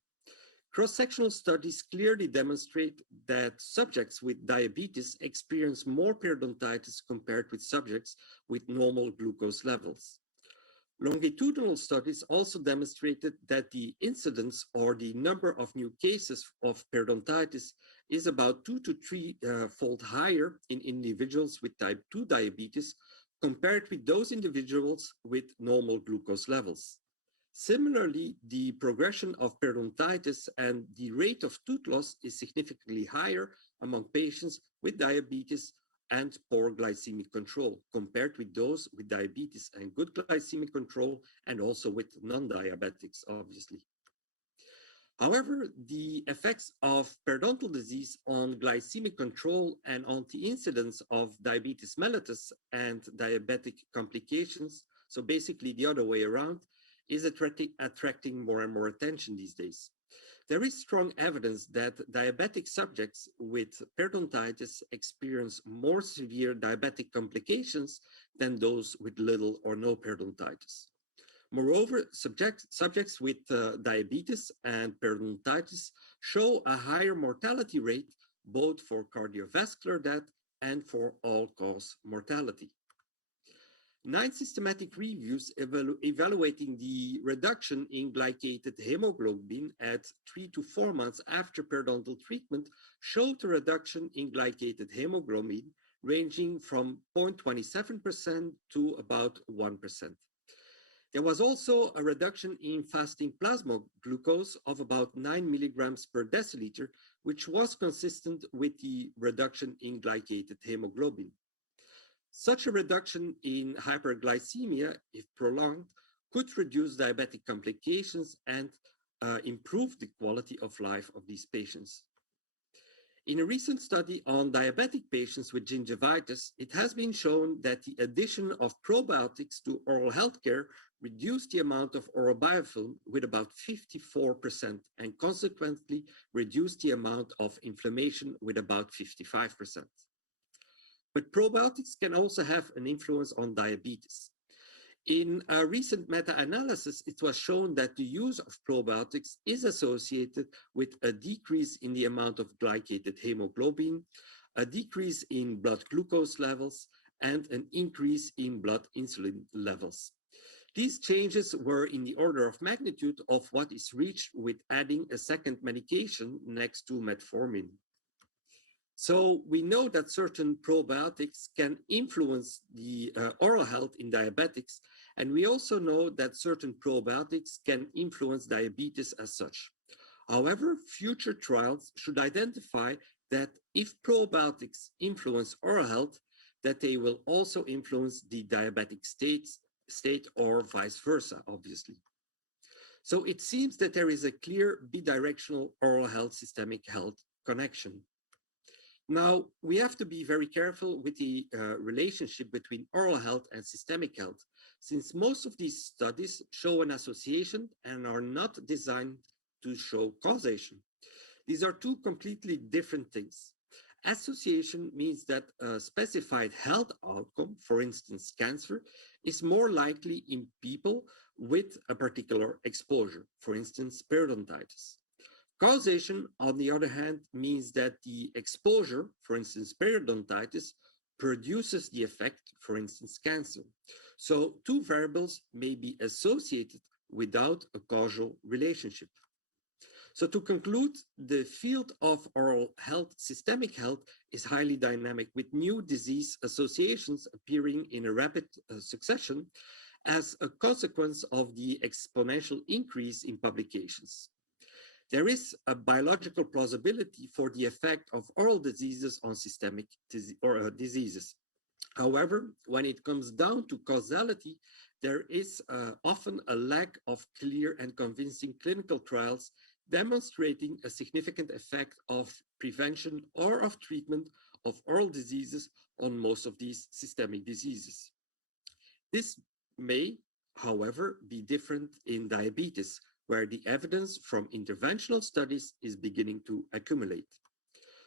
Cross-sectional studies clearly demonstrate that subjects with diabetes experience more periodontitis compared with subjects with normal glucose levels. Longitudinal studies also demonstrated that the incidence or the number of new cases of periodontitis is about 2 to 3-fold higher in individuals with type 2 diabetes compared with those individuals with normal glucose levels. Similarly, the progression of periodontitis and the rate of tooth loss is significantly higher among patients with diabetes and poor glycemic control compared with those with diabetes and good glycemic control, and also with non-diabetics, obviously. However, the effects of periodontal disease on glycemic control and on the incidence of diabetes mellitus and diabetic complications, so basically the other way around, is attracting more and more attention these days. There is strong evidence that diabetic subjects with periodontitis experience more severe diabetic complications than those with little or no periodontitis. Moreover, subjects with diabetes and periodontitis show a higher mortality rate both for cardiovascular death and for all-cause mortality. 9 systematic reviews evaluating the reduction in glycated hemoglobin at 3 to 4 months after periodontal treatment showed a reduction in glycated hemoglobin ranging from 0.27% to about 1%. There was also a reduction in fasting plasma glucose of about 9 milligrams per deciliter, which was consistent with the reduction in glycated hemoglobin. Such a reduction in hyperglycemia, if prolonged, could reduce diabetic complications and improve the quality of life of these patients. In a recent study on diabetic patients with gingivitis, it has been shown that the addition of probiotics to oral health care reduced the amount of oral biofilm with about 54% and consequently reduced the amount of inflammation with about 55%. But probiotics can also have an influence on diabetes. In a recent meta-analysis, it was shown that the use of probiotics is associated with a decrease in the amount of glycated hemoglobin, a decrease in blood glucose levels, and an increase in blood insulin levels. These changes were in the order of magnitude of what is reached with adding a second medication next to metformin. So we know that certain probiotics can influence the oral health in diabetics, and we also know that certain probiotics can influence diabetes as such. However, future trials should identify that if probiotics influence oral health, that they will also influence the diabetic state or vice versa, obviously. So it seems that there is a clear bidirectional oral health systemic health connection. Now, we have to be very careful with the relationship between oral health and systemic health, since most of these studies show an association and are not designed to show causation. These are two completely different things. Association means that a specified health outcome, for instance, cancer, is more likely in people with a particular exposure, for instance, periodontitis. Causation, on the other hand, means that the exposure, for instance, periodontitis, produces the effect, for instance, cancer. So two variables may be associated without a causal relationship. So to conclude, the field of oral health, systemic health, is highly dynamic, with new disease associations appearing in a rapid succession as a consequence of the exponential increase in publications. There is a biological plausibility for the effect of oral diseases on systemic diseases. However, when it comes down to causality, there is often a lack of clear and convincing clinical trials demonstrating a significant effect of prevention or of treatment of oral diseases on most of these systemic diseases. This may, however, be different in diabetes, where the evidence from interventional studies is beginning to accumulate.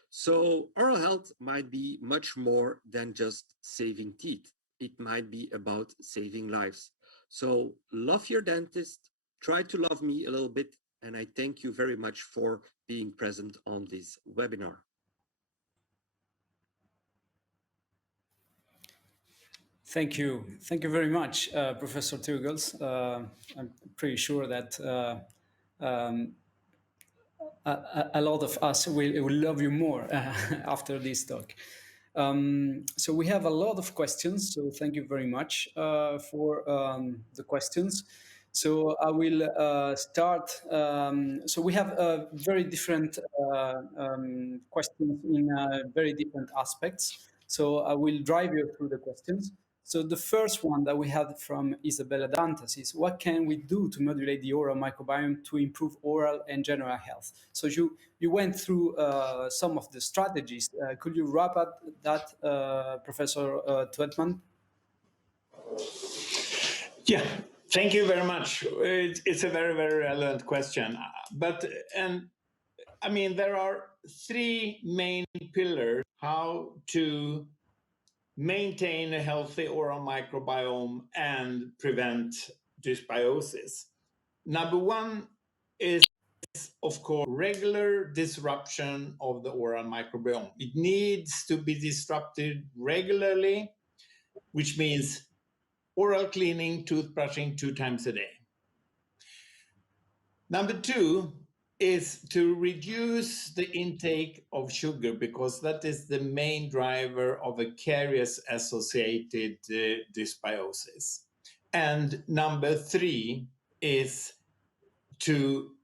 So oral health might be much more than just saving teeth. It might be about saving lives. So love your dentist, try to love me a little bit, and I thank you very much for being present on this webinar. Thank you. Thank you very much, Professor Tugels. I'm pretty sure that a lot of us will love you more after this talk. So we have a lot of questions, so thank you very much for the questions. So I will start. So we have very different questions in very different aspects. So I will drive you through the questions. So the first one that we had from Isabella Dantas is, what can we do to modulate the oral microbiome to improve oral and general health? So you went through some of the strategies. Could you wrap up that, Professor Twetman? Yeah, thank you very much. It's a very, very relevant question. I mean, there are three main pillars how to maintain a healthy oral microbiome and prevent dysbiosis. Number one is, of course, regular disruption of the oral microbiome. It needs to be disrupted regularly, which means oral cleaning, toothbrushing 2 times a day. Number two is to reduce the intake of sugar, because that is the main driver of a caries-associated dysbiosis. And number three is to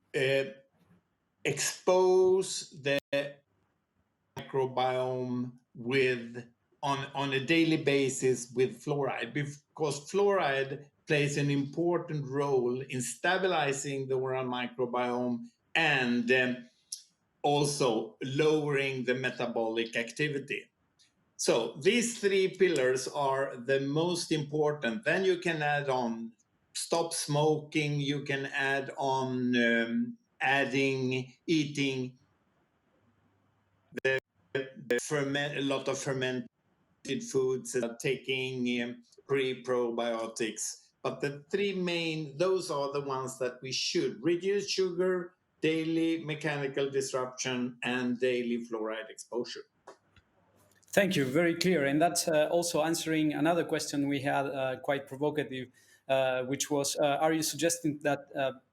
expose the microbiome on a daily basis with fluoride, because fluoride plays an important role in stabilizing the oral microbiome and also lowering the metabolic activity. So these three pillars are the most important. Then you can add on stop smoking, you can add on eating a lot of fermented foods, taking pre-probiotics. But the three main, those are the ones that we should reduce: sugar, daily mechanical disruption, and daily fluoride exposure. Thank you, very clear. And that's also answering another question we had, quite provocative, which was, are you suggesting that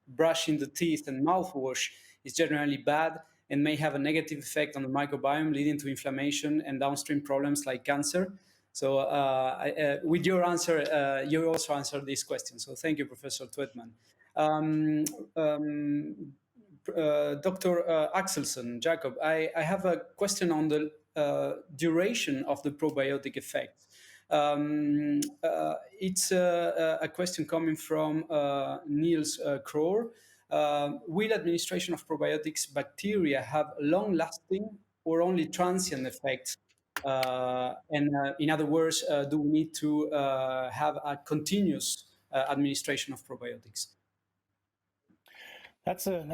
brushing the teeth and mouthwash is generally bad and may have a negative effect on the microbiome, leading to inflammation and downstream problems like cancer? So with your answer, you also answered this question. So thank you, Professor Twetman. Dr. Axelsson, Jacob, I have a question on the duration of the probiotic effect. It's a question coming from Niels Kroer. Will administration of probiotics bacteria have long-lasting or only transient effects? In other words, do we need to have a continuous administration of probiotics? That's a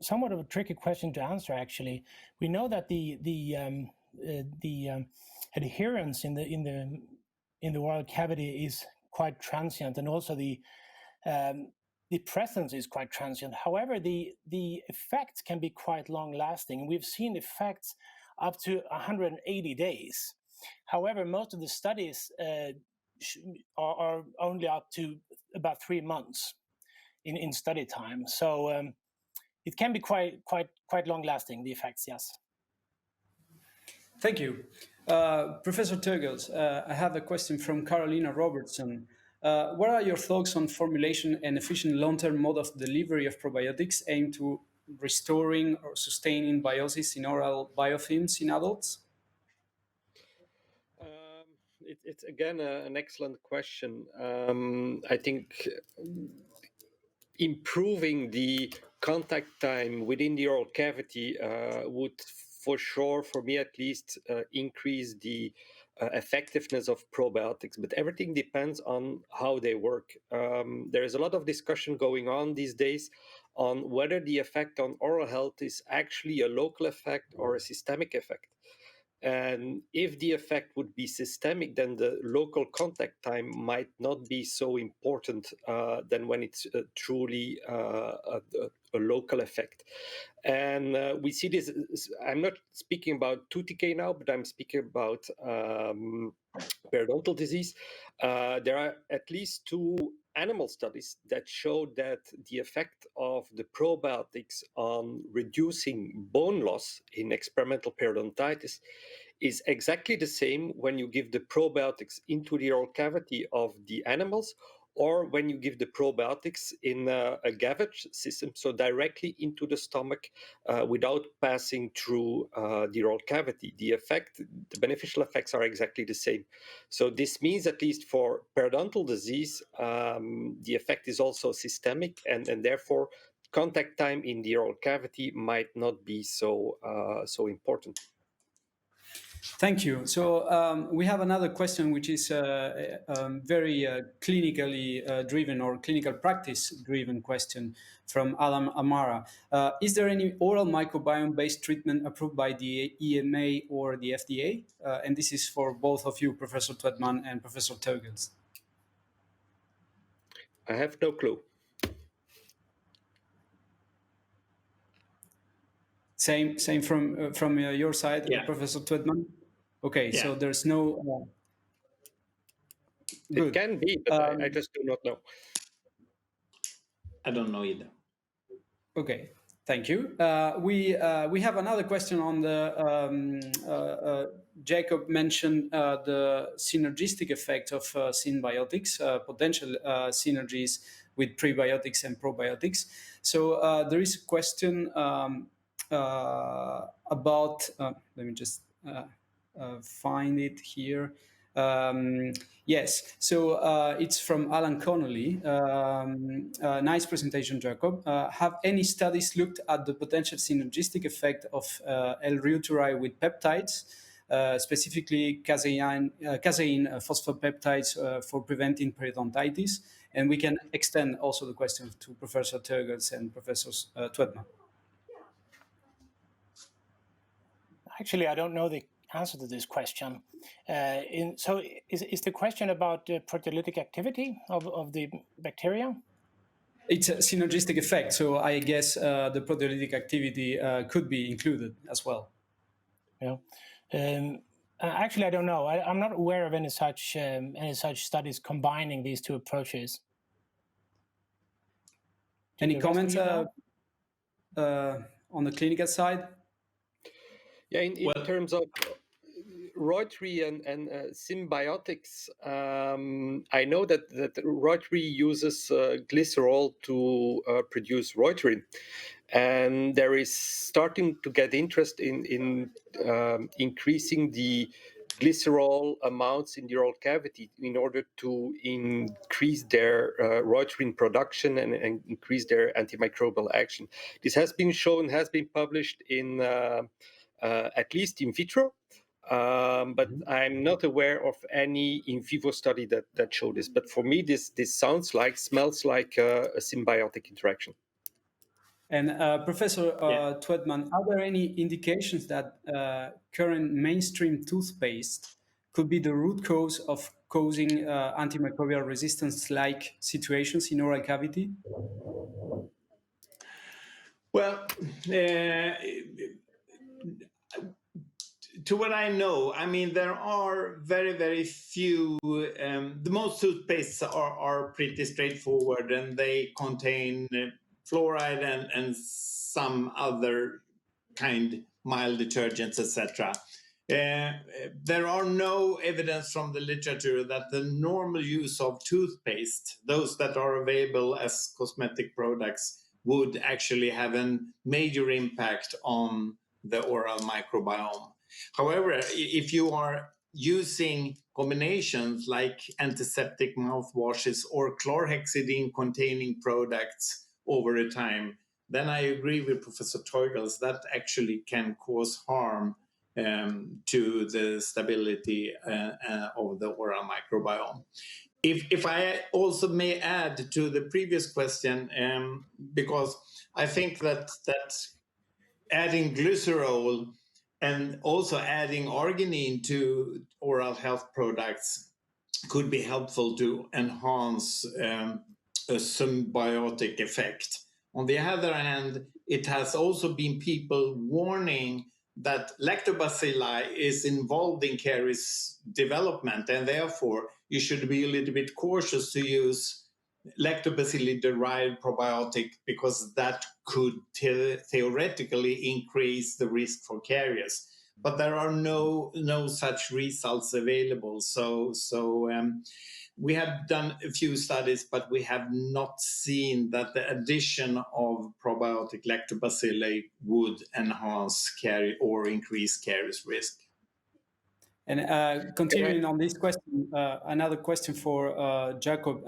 somewhat of a tricky question to answer. Actually, we know that the adherence in the oral cavity is quite transient, and also the presence is quite transient. However, the effects can be quite long lasting, and we've seen effects up to 180 days. However, most of the studies are only up to about 3 months in study time. So it can be quite long lasting, the effects. Yes. Thank you. Professor Turgels, I have a question from Carolina Robertson. What are your thoughts on formulation and efficient long-term mode of delivery of probiotics aimed to restoring or sustaining biosis in oral biofilms in adults? It's again an excellent question. I think improving the contact time within the oral cavity would, for sure, for me at least, increase the effectiveness of probiotics. But everything depends on how they work. There is a lot of discussion going on these days on whether the effect on oral health is actually a local effect or a systemic effect. And if the effect would be systemic, then the local contact time might not be so important than when it's truly a local effect. And we see this, I'm not speaking about tooth decay now, but I'm speaking about periodontal disease. There are at least 2 animal studies that show that the effect of the probiotics on reducing bone loss in experimental periodontitis is exactly the same when you give the probiotics into the oral cavity of the animals or when you give the probiotics in a gavage system, so directly into the stomach without passing through the oral cavity. The beneficial effects are exactly the same. So this means, at least for periodontal disease, the effect is also systemic, and therefore contact time in the oral cavity might not be so important. Thank you. So we have another question, which is very clinically driven or clinical practice driven question from Adam Amara. Is there any oral microbiome-based treatment approved by the EMA or the FDA? And this is for both of you, Professor Twedman and Professor Turgels. I have no clue. Same from your side, yeah. Professor Twedman? Okay, yeah. So there's no... It can be, but I just do not know. I don't know either. Okay, thank you. We have another question on the... Jacob mentioned the synergistic effect of symbiotics, potential synergies with prebiotics and probiotics. So there is a question about... let me just find it here. Yes, so it's from Alan Connolly. Nice presentation, Jacob. Have any studies looked at the potential synergistic effect of L-reuteri with peptides, specifically casein phosphopeptides for preventing periodontitis? And we can extend also the question to Professor Turgels and Professor Twedman. Actually, I don't know the answer to this question. So is the question about the proteolytic activity of the bacteria? It's a synergistic effect, so I guess the proteolytic activity could be included as well. Yeah. Actually, I don't know. I'm not aware of any such studies combining these 2 approaches. Any comments on the clinical side? Yeah, in terms of reuteri and symbiotics, I know that reuteri uses glycerol to produce reuterin, and there is starting to get interest in increasing the glycerol amounts in the oral cavity in order to increase their reuterin production and increase their antimicrobial action. This has been shown, has been published in at least in vitro, but I'm not aware of any in vivo study that showed this. But for me, this smells like a symbiotic interaction. And Professor Twedman, are there any indications that current mainstream toothpaste could be the root cause of causing antimicrobial resistance-like situations in oral cavity? Well, to what I know, I mean, there are very, very few. The most toothpastes are pretty straightforward, and they contain fluoride and some other kind, mild detergents, etc. There are no evidence from the literature that the normal use of toothpaste, those that are available as cosmetic products, would actually have a major impact on the oral microbiome. However, if you are using combinations like antiseptic mouthwashes or chlorhexidine containing products over a time, then I agree with Professor Teugels that actually can cause harm to the stability of the oral microbiome. If I also may add to the previous question, because I think that adding glycerol and also adding arginine to oral health products could be helpful to enhance a symbiotic effect. On the other hand, it has also been people warning that lactobacilli is involved in caries development, and therefore you should be a little bit cautious to use lactobacilli-derived probiotic because that could theoretically increase the risk for caries. But there are no such results available. So we have done a few studies, but we have not seen that the addition of probiotic lactobacilli would enhance caries or increase caries risk. And continuing on this question, another question for Jacob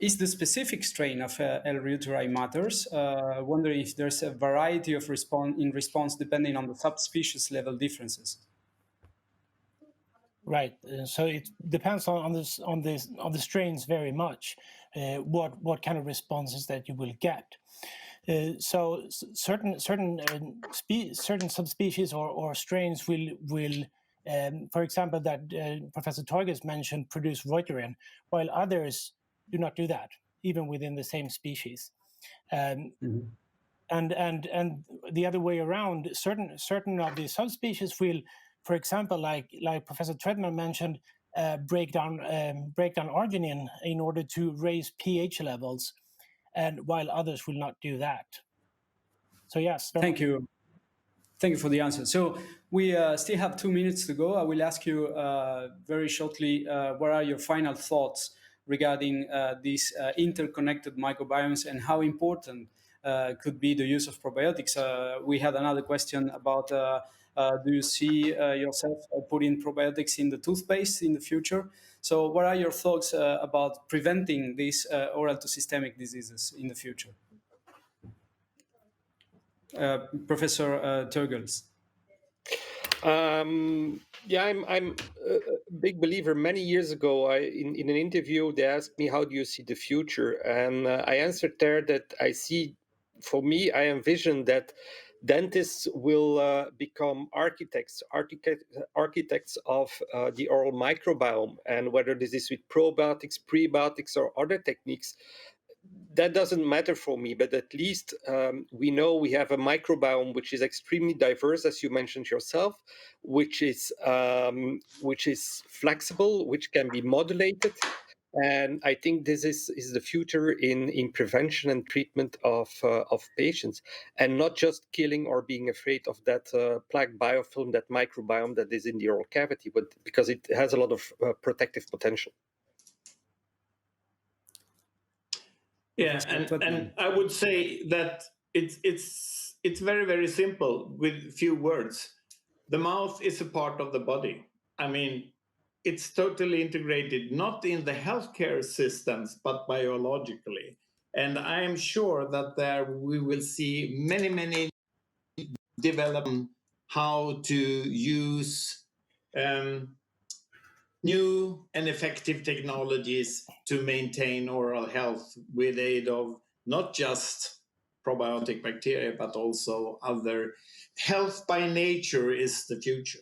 is the specific strain of L. reuteri matters? Wondering if there's a variety of response depending on the subspecies level differences. Right. So it depends on the strains very much. What kind of responses that you will get. So certain subspecies or strains will for example, that Professor Teugels mentioned, produce Reuterin, while others do not do that, even within the same species. And the other way around, certain of the subspecies will, for example, like Professor Tredman mentioned, break down arginine in order to raise pH levels, and while others will not do that. So yes. Thank you. Thank you for the answer. So we still have 2 minutes to go. I will ask you very shortly, what are your final thoughts regarding these interconnected microbiomes and how important could be the use of probiotics? We had another question about, do you see yourself putting probiotics in the toothpaste in the future? So what are your thoughts about preventing these oral to systemic diseases in the future? Professor Teugels. Yeah, I'm a big believer. Many years ago, in an interview, they asked me, how do you see the future? And I answered there that I envision that dentists will become architects of the oral microbiome. And whether this is with probiotics, prebiotics, or other techniques, that doesn't matter for me, but at least we know we have a microbiome which is extremely diverse, as you mentioned yourself, which is flexible, which can be modulated, and I think this is the future in prevention and treatment of patients, and not just killing or being afraid of that plaque biofilm, that microbiome that is in the oral cavity, but because it has a lot of protective potential. Yeah, and I would say that it's very, very simple with few words. The mouth is a part of the body. I mean, it's totally integrated, not in the healthcare systems, but biologically. And I am sure that there we will see many development how to use new and effective technologies to maintain oral health with aid of not just probiotic bacteria, but also other. Health by nature is the future.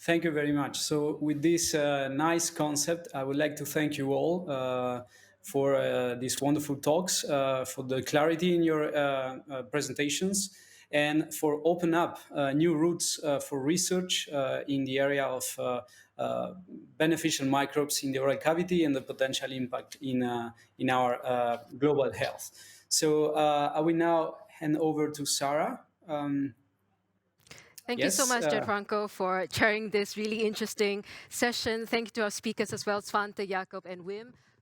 Thank you very much. So with this nice concept, I would like to thank you all for these wonderful talks, for the clarity in your presentations, and for open up new routes for research in the area of beneficial microbes in the oral cavity and the potential impact in our global health. So I will now hand over to Sarah. Thank you so much, Gianfranco, for chairing this really interesting session. Thank you to our speakers as well, Svante, Jakob, and Wim.